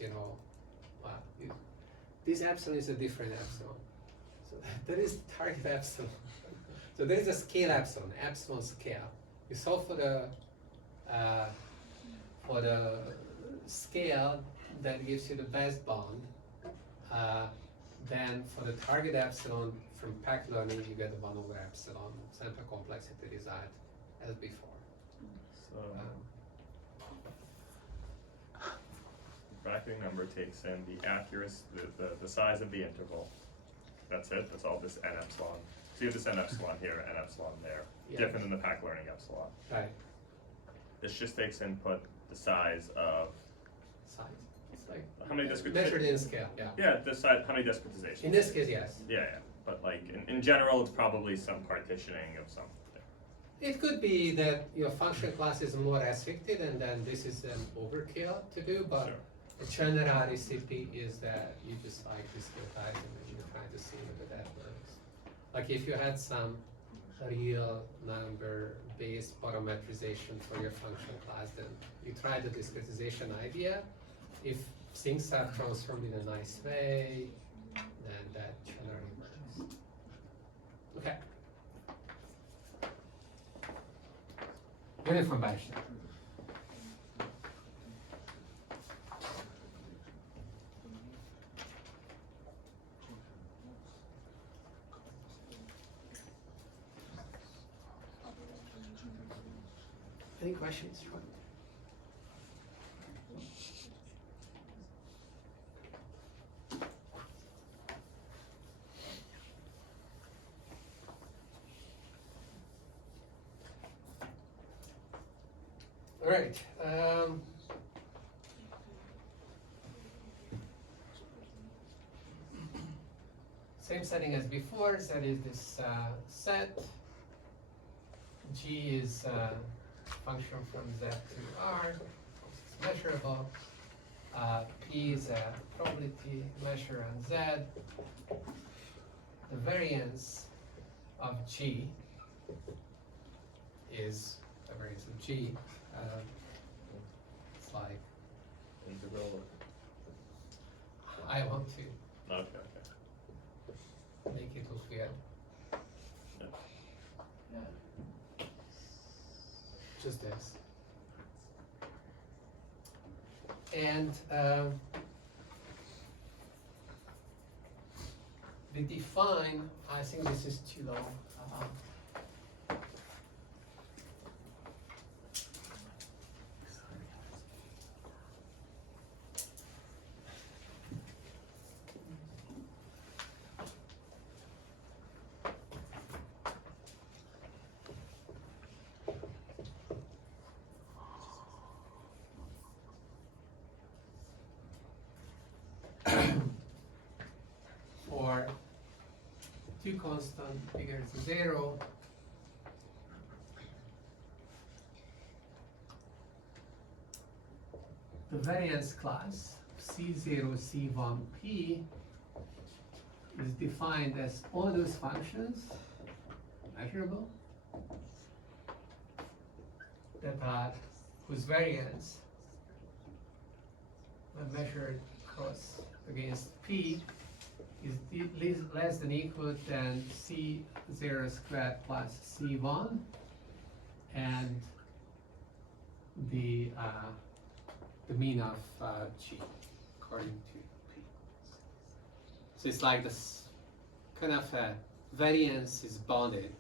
this epsilon is a different epsilon. So that is the target epsilon. So there is a scale epsilon scale. You solve for the scale that gives you the best bound. Then for the target epsilon from pack learning, you get the 1 over epsilon sample complexity result as before. So bracketing number takes in the accuracy, the size of the interval. That's it. That's all this n epsilon. So you have this n epsilon here, n epsilon there. Yeah. Different than the pack learning epsilon. Right. This just takes input the size of Size. It's like how many discrete. measured in scale. Yeah. Yeah, the size. How many discretizations? In this case, yes. Yeah, yeah. But like in general, it's probably some partitioning of something. It could be that your function class is more restricted, and then this is an overkill to do. But Sure. the general recipe is that you just like discretize and you try to see whether that works. Like if you had some real number based parametrization for your function class, then you try the discretization idea. If things are transformed in a nice way, then that generally works. Okay. Uniform Bachelor. Any questions? All right. Same setting as before. Z is this set. G is function from Z to R. It's measurable. P is a probability measure on Z. The variance of G is the variance of G. It's like Integral. I want to Okay. make it look weird. Yeah. Just this. And we define, I think this is too long. two constant bigger than 0, the variance class C0, C1P is defined as all those functions measurable that are whose variance when measured across against P is less than equal than C0 squared plus C1 and the mean of G according to P. So it's like this kind of variance is bounded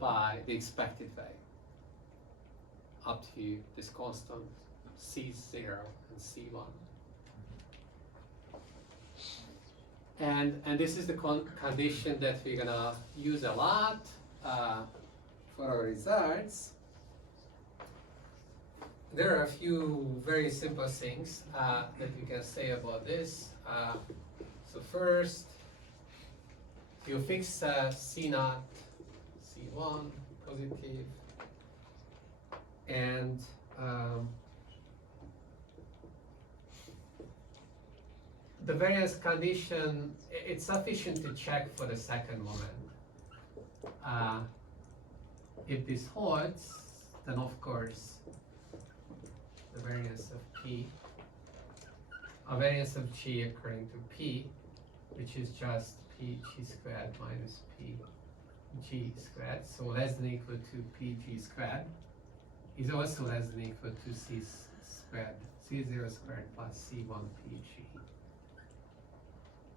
by the expected value up to this constant C0 and C1. And this is the condition that we're gonna use a lot for our results. There are a few very simple things that we can say about this. So first, you fix C0, C1 positive, and the variance condition, it's sufficient to check for the second moment. If this holds, then of course the variance of P, a variance of G according to P, which is just P G squared minus P G squared, so less than equal to P G squared, is also less than equal to C squared, C0 squared plus C1 PG.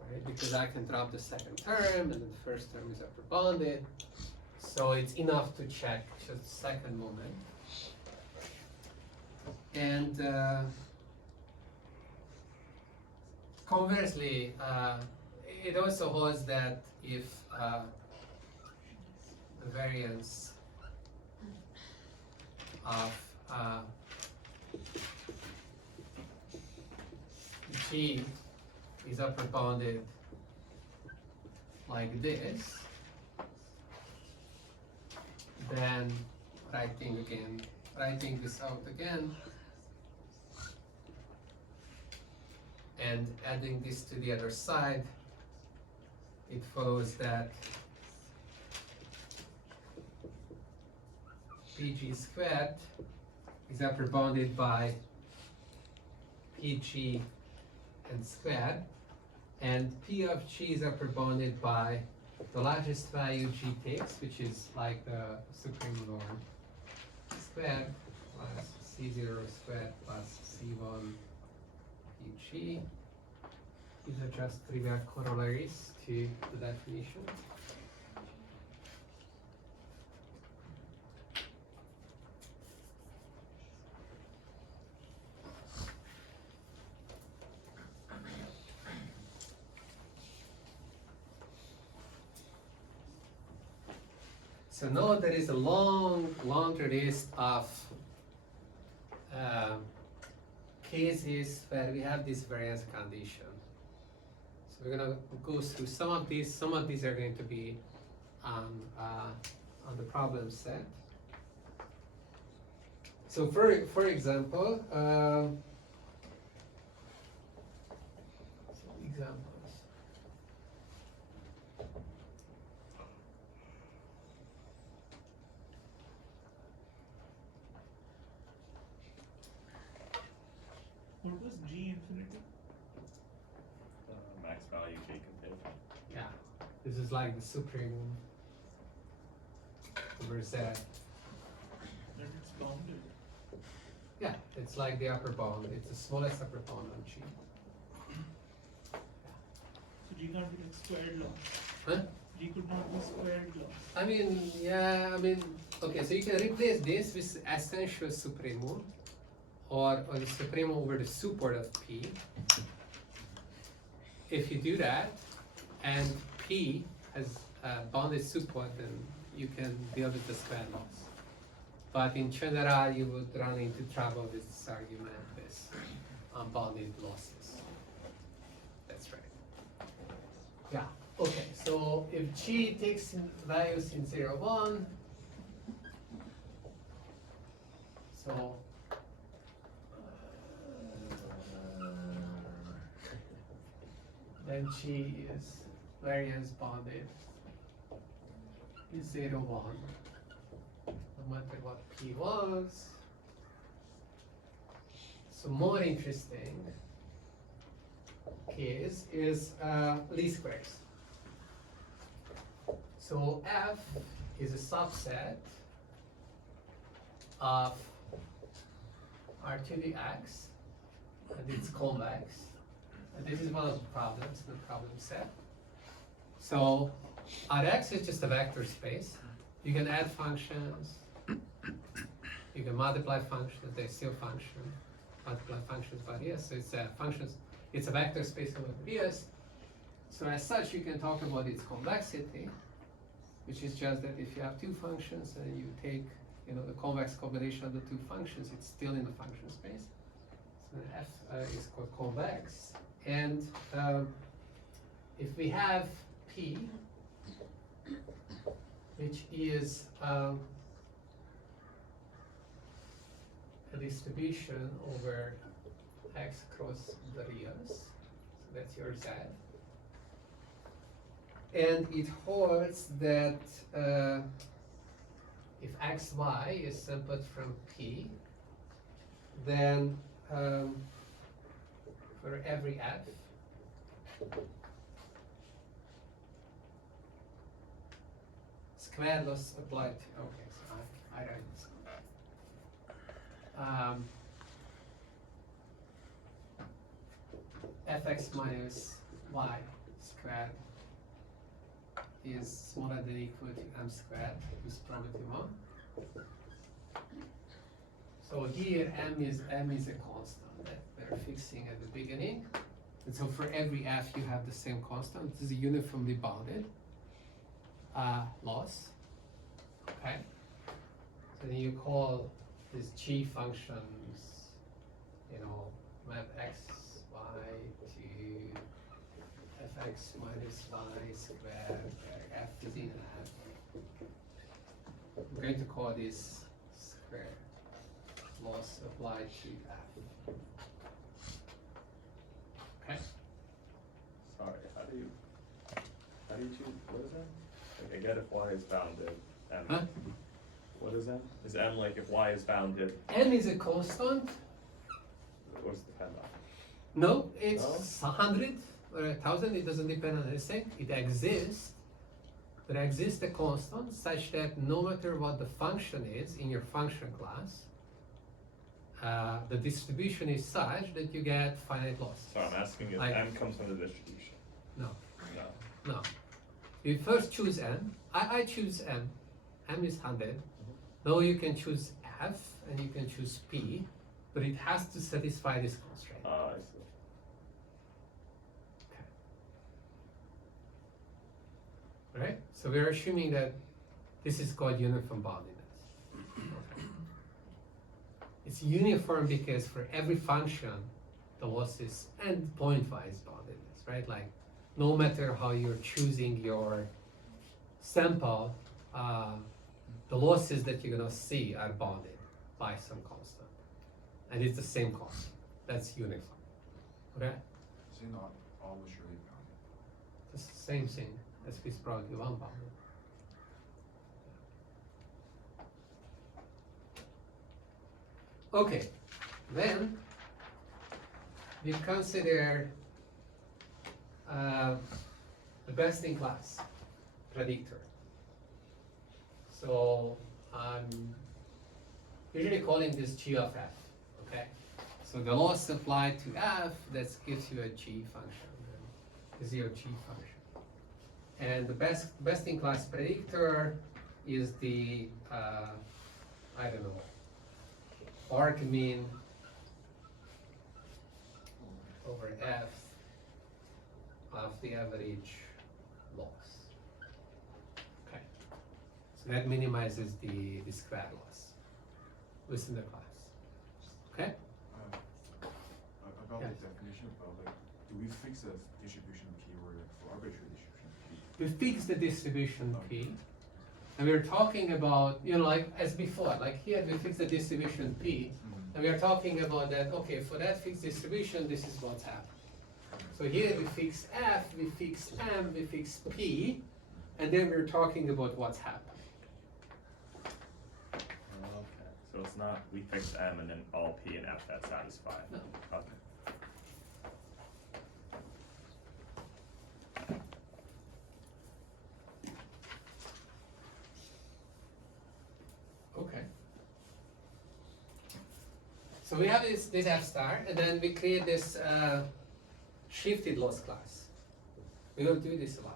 Right? Because I can drop the second term and then the first term is upper bounded. So it's enough to check just the second moment. And conversely, it also holds that if the variance of G is upper bounded like this, then writing this out again and adding this to the other side, it follows that PG squared is upper bounded by PG and squared, and P of G is upper bounded by the largest value G takes, which is like the supreme norm squared plus C0 squared plus C1 PG. These are just trivial corollaries to the definition. So now there is a laundry list of cases where we have this variance condition. So we're gonna go through some of these. Some of these are going to be on the problem set. So for example, some examples. What was G infinity? Max value J can take. Yeah, this is like the supreme over Z. That it's bounded. Yeah, it's like the upper bound. It's the smallest upper bound on G. So G can't be like squared law. Huh? G could not be squared law. I mean, yeah, I mean, okay, so you can replace this with essential supremo, or the supremo over the support of P. If you do that, and P has bounded support, then you can deal with the square laws. But in general, you would run into trouble with this argument with unbounded losses. That's right. Yeah. Okay, so if G takes values in 0, 1, so then G is variance bounded is 0, 1, no matter what P was. So more interesting case is least squares. So F is a subset of R to the X, and it's convex. And this is one of the problems in the problem set. So Rx is just a vector space. You can add functions, you can multiply functions, they still function. Multiply functions by this, so it's a it's a vector space over this. So as such, you can talk about its convexity, which is just that if you have two functions and you take, the convex combination of the two functions, it's still in the function space. So F is called convex. And if we have P, which is a distribution over X across the reals, so that's your Z. And it holds that if xy is sampled from P, then for every f, square loss applied to, okay, so I write this. Fx minus y squared is smaller than or equal to m squared, is probability 1. So here m is a constant that we're fixing at the beginning. And so for every f you have the same constant. This is a uniformly bounded loss. Okay? So then you call these g functions, map x, y to fx minus y squared, where f is in f. I'm going to call this square loss applied to f. Okay? Sorry, how do you choose, what is M? Like, I get if Y is bounded, M. Huh? What is M? Is M like if Y is bounded, N is a constant. what does it depend on? No, it's No? 100 or 1000. It doesn't depend on anything. It exists. There exists a constant such that no matter what the function is in your function class, the distribution is such that you get finite losses. So I'm asking if Like- M comes from the distribution. No, No. no. You first choose n. I choose m. M is 100. Now you can choose f and you can choose p, but it has to satisfy this constraint. I see. Right? So we're assuming that this is called uniform boundedness. Okay. It's uniform because for every function, the loss is endpoint-wise boundedness, right? Like, no matter how you're choosing your sample, the losses that you're gonna see are bounded by some constant. And it's the same constant. That's uniform. Okay? Is it not always surely bounded? It's the same thing as with probability 1 bounded. Okay, then we consider the best in class predictor. So I'm usually calling this G of f, okay? So the loss applied to f, that gives you a G function, and is your G function. And the best in class predictor is the, I don't know, arc mean over f of the average loss. Okay, so that minimizes the square loss within the class. Okay? About about Yes. the definition, but like, do we fix the distribution keyword for arbitrary distribution P? We fix the distribution Okay. P. And we're talking about, like as before, like here we fix the distribution P. Mhm. And we are talking about that, okay, for that fixed distribution, this is what's happening. So here we fix F, we fix M, we fix P, and then we're talking about what's happening. Okay. So it's not we fix M and then all P and F that satisfy. No. Okay. Okay. So we have this F star, and then we create this shifted loss class. We will do this a lot.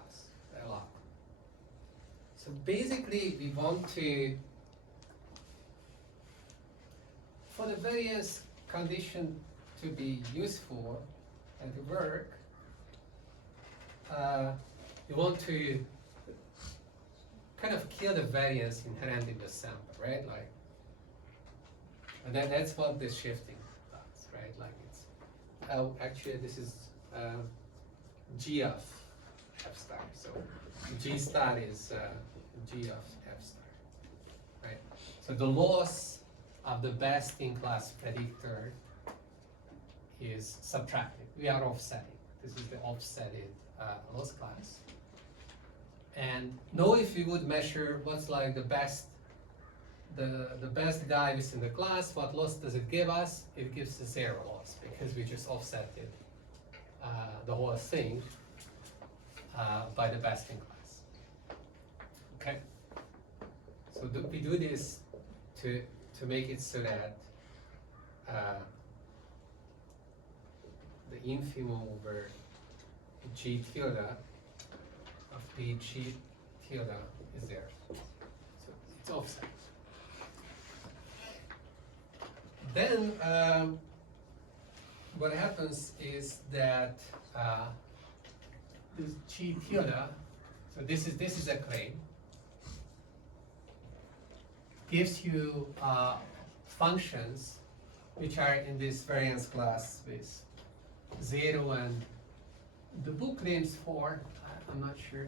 So basically, we want to, for the variance condition to be useful and to work, you want to kind of kill the variance inherent in the sample, right? Like, and that's what this shifting does, right? Like it's, actually this is G of F star. So G star is G of F star, right? So the loss of the best in class predictor is subtracted. We are offsetting. This is the offsetted loss class. And know if we would measure what's like the best guy within the class, what loss does it give us? It gives a 0 loss because we just offsetted the whole thing by the best in class. Okay. So we do this to make it so that the infimum over G tilde of P G tilde is there. So it's offset. Then what happens is that this G tilde, so this is a claim, gives you functions which are in this variance class with 0 and the book names 4, I'm not sure,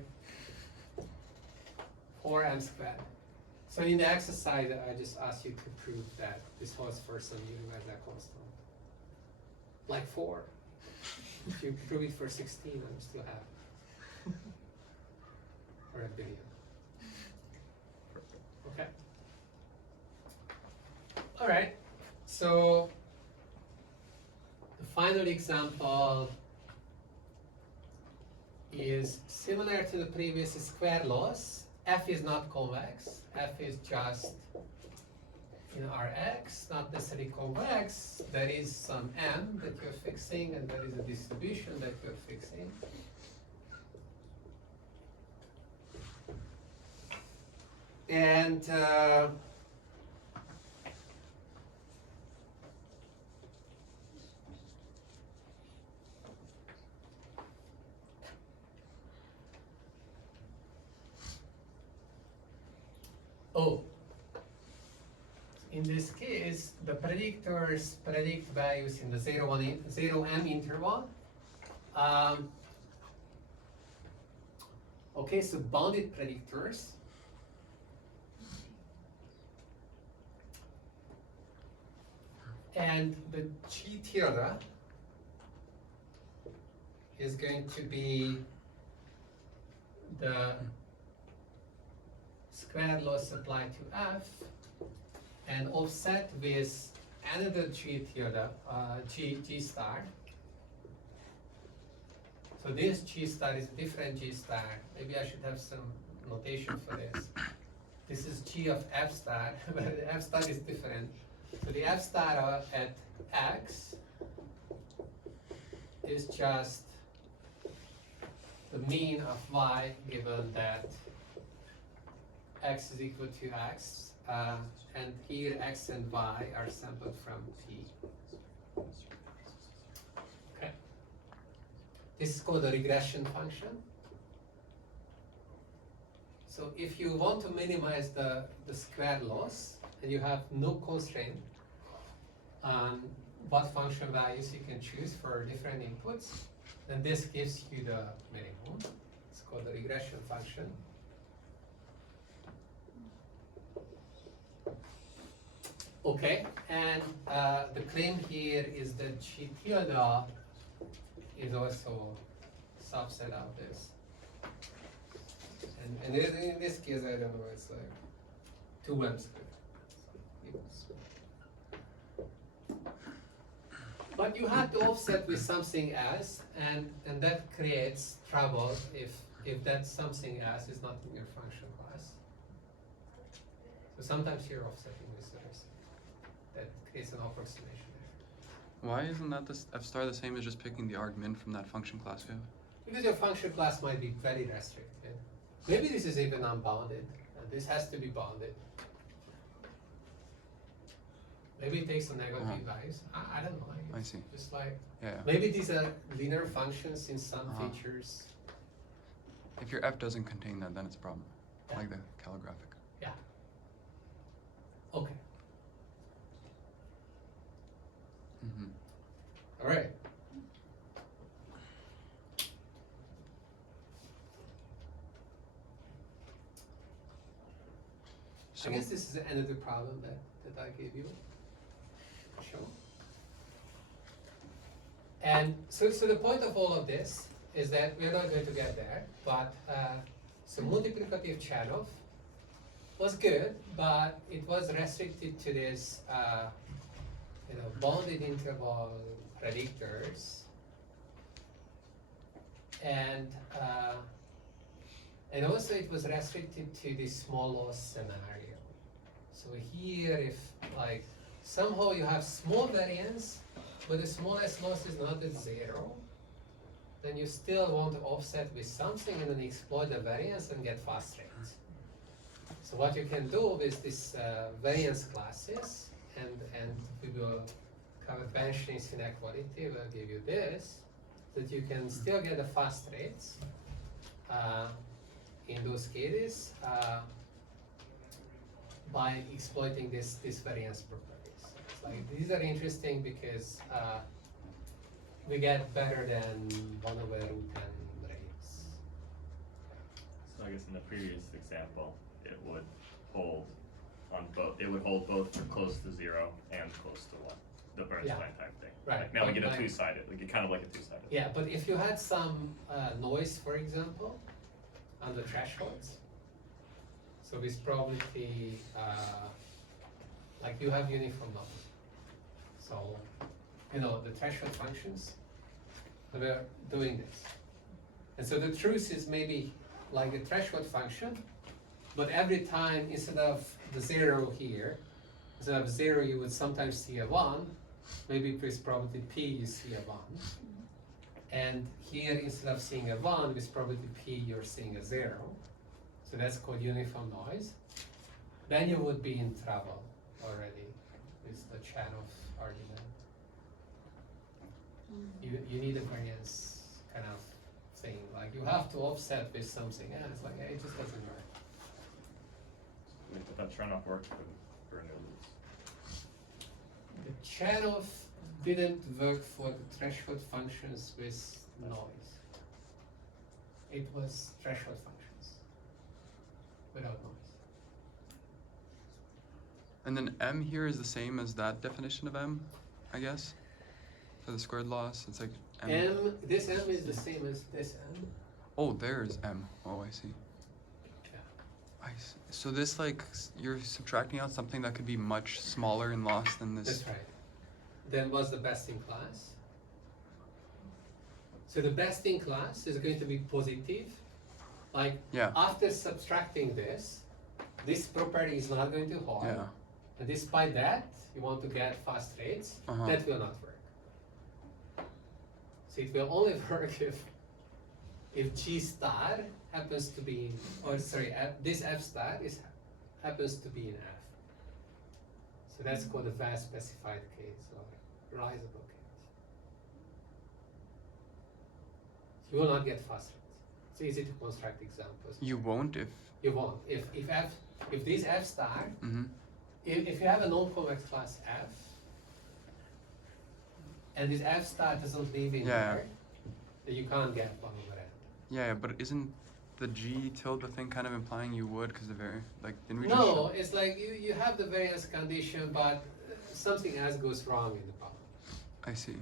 4m squared. So in the exercise, I just asked you to prove that this holds for some universal constant. Like 4. If you prove it for 16, I'm still happy. Or a billion. Okay. All right. So the final example is similar to the previous square laws. F is not convex. F is just in Rx, not necessarily convex. There is some M that you're fixing, and there is a distribution that you're fixing. And in this case, the predictors predict values in the 0m interval. Okay, so bounded predictors. And the G tilde is going to be the square loss applied to F and offset with another G tilde, G star. So this G star is a different G star. Maybe I should have some notation for this. This is G of F star, but the F star is different. So the F star at X is just the mean of Y given that X is equal to X, and here X and Y are sampled from P. Okay. This is called a regression function. So if you want to minimize the square loss and you have no constraint on what function values you can choose for different inputs, and this gives you the minimum. It's called the regression function. Okay, and the claim here is that G tilde is also a subset of this. And in this case, I don't know, it's like 2m squared. But you have to offset with something else, and that creates trouble if that something else is not in your function class. So sometimes you're offsetting with the rest. That creates an approximation there. Why isn't that this f star the same as just picking the argmin from that function class we have? Because your function class might be very restricted. Maybe this is even unbounded, and this has to be bounded. Maybe it takes some negative values. I don't know. I see. Just like, Yeah. maybe these are linear functions in some features. If your f doesn't contain that, then it's a problem. Yeah. Like the calligraphic. Yeah. Okay. All right. So I guess this is another problem that I gave you. Sure. And so the point of all of this is that we're not going to get there, but so multiplicative Cherov was good, but it was restricted to this bounded interval predictors, and also it was restricted to this small loss scenario. So here, if like somehow you have small variance, but the smallest loss is not at 0, then you still want to offset with something and then exploit the variance and get fast rates. So what you can do with these variance classes, and we will cover bench strings inequality, we'll give you this, that you can still get the fast rates in those cases by exploiting this variance properties. It's like, these are interesting because we get better than 1 over root n rates. So I guess in the previous example, it would hold on both. It would hold both for close to 0 and close to 1. The Bernstein type thing. Right. Like now we get a Like- two-sided. Like kind of like a two-sided. Yeah, but if you had some noise, for example, on the thresholds, so with probability, like you have uniform noise. So, the threshold functions, we're doing this. And so the truth is maybe like a threshold function, but every time instead of the 0 here, instead of 0 you would sometimes see a 1, maybe with probability p you see a 1. And here instead of seeing a 1 with probability p you're seeing a 0. So that's called uniform noise. Then you would be in trouble already with the Cherov argument. You need a variance kind of thing. Like you have to offset with something else. Like it just doesn't work. But that turn-off worked for Bernoulli's. The Cherov didn't work for the threshold functions with noise. It was threshold functions without noise. And then m here is the same as that definition of m, I guess? For the squared loss, it's like m. This m is the same as this m. Oh, there's m. Oh, I see. Yeah. I see. So this, like, you're subtracting out something that could be much smaller in loss than this. That's right. Then what's the best in class? So the best in class is going to be positive. Like Yeah. after subtracting this property is not going to hold. Yeah. And despite that, you want to get fast rates. Uh-huh. That will not work. So it will only work if G star happens to be, this F star happens to be in F. So that's called a vast specified case or realizable case. You will not get fast rates. It's easy to construct examples. You won't if. You won't. If this F star, Mm-hmm. if you have a non-convex class F, and this f star doesn't live in Yeah. there, then you can't get 1 over n. Yeah, but isn't the G tilde thing kind of implying you would, because the didn't we just No, show? it's like you have the variance condition, but something else goes wrong in the problem. I see.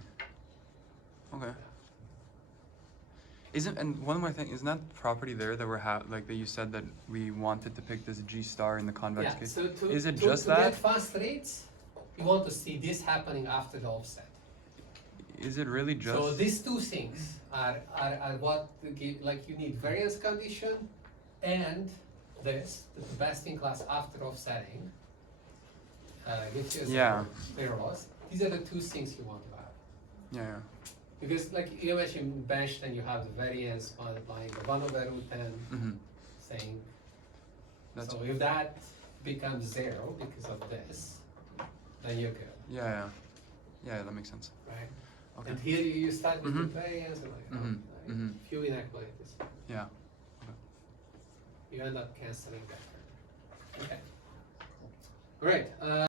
Okay. And one more thing, isn't that property there that that you said that we wanted to pick this G star in the convex Yeah, case? so Is it to just get that? fast rates, you want to see this happening after the offset. Is it really just? So these two things are what give, like you need variance condition and this, the best in class after offsetting, gives you a Yeah. zero loss. These are the two things you want to have. Yeah. Because like you imagine bench, then you have the variance multiplying the 1 over root n Mm-hmm. thing. That's So if that becomes 0 because of this, then you're good, yeah. Yeah, that makes sense. right? Okay. And here you start with Mhm. the variance and like, Mhm. like Mhm. few inequalities. Yeah. You end up canceling that term. Okay. Great.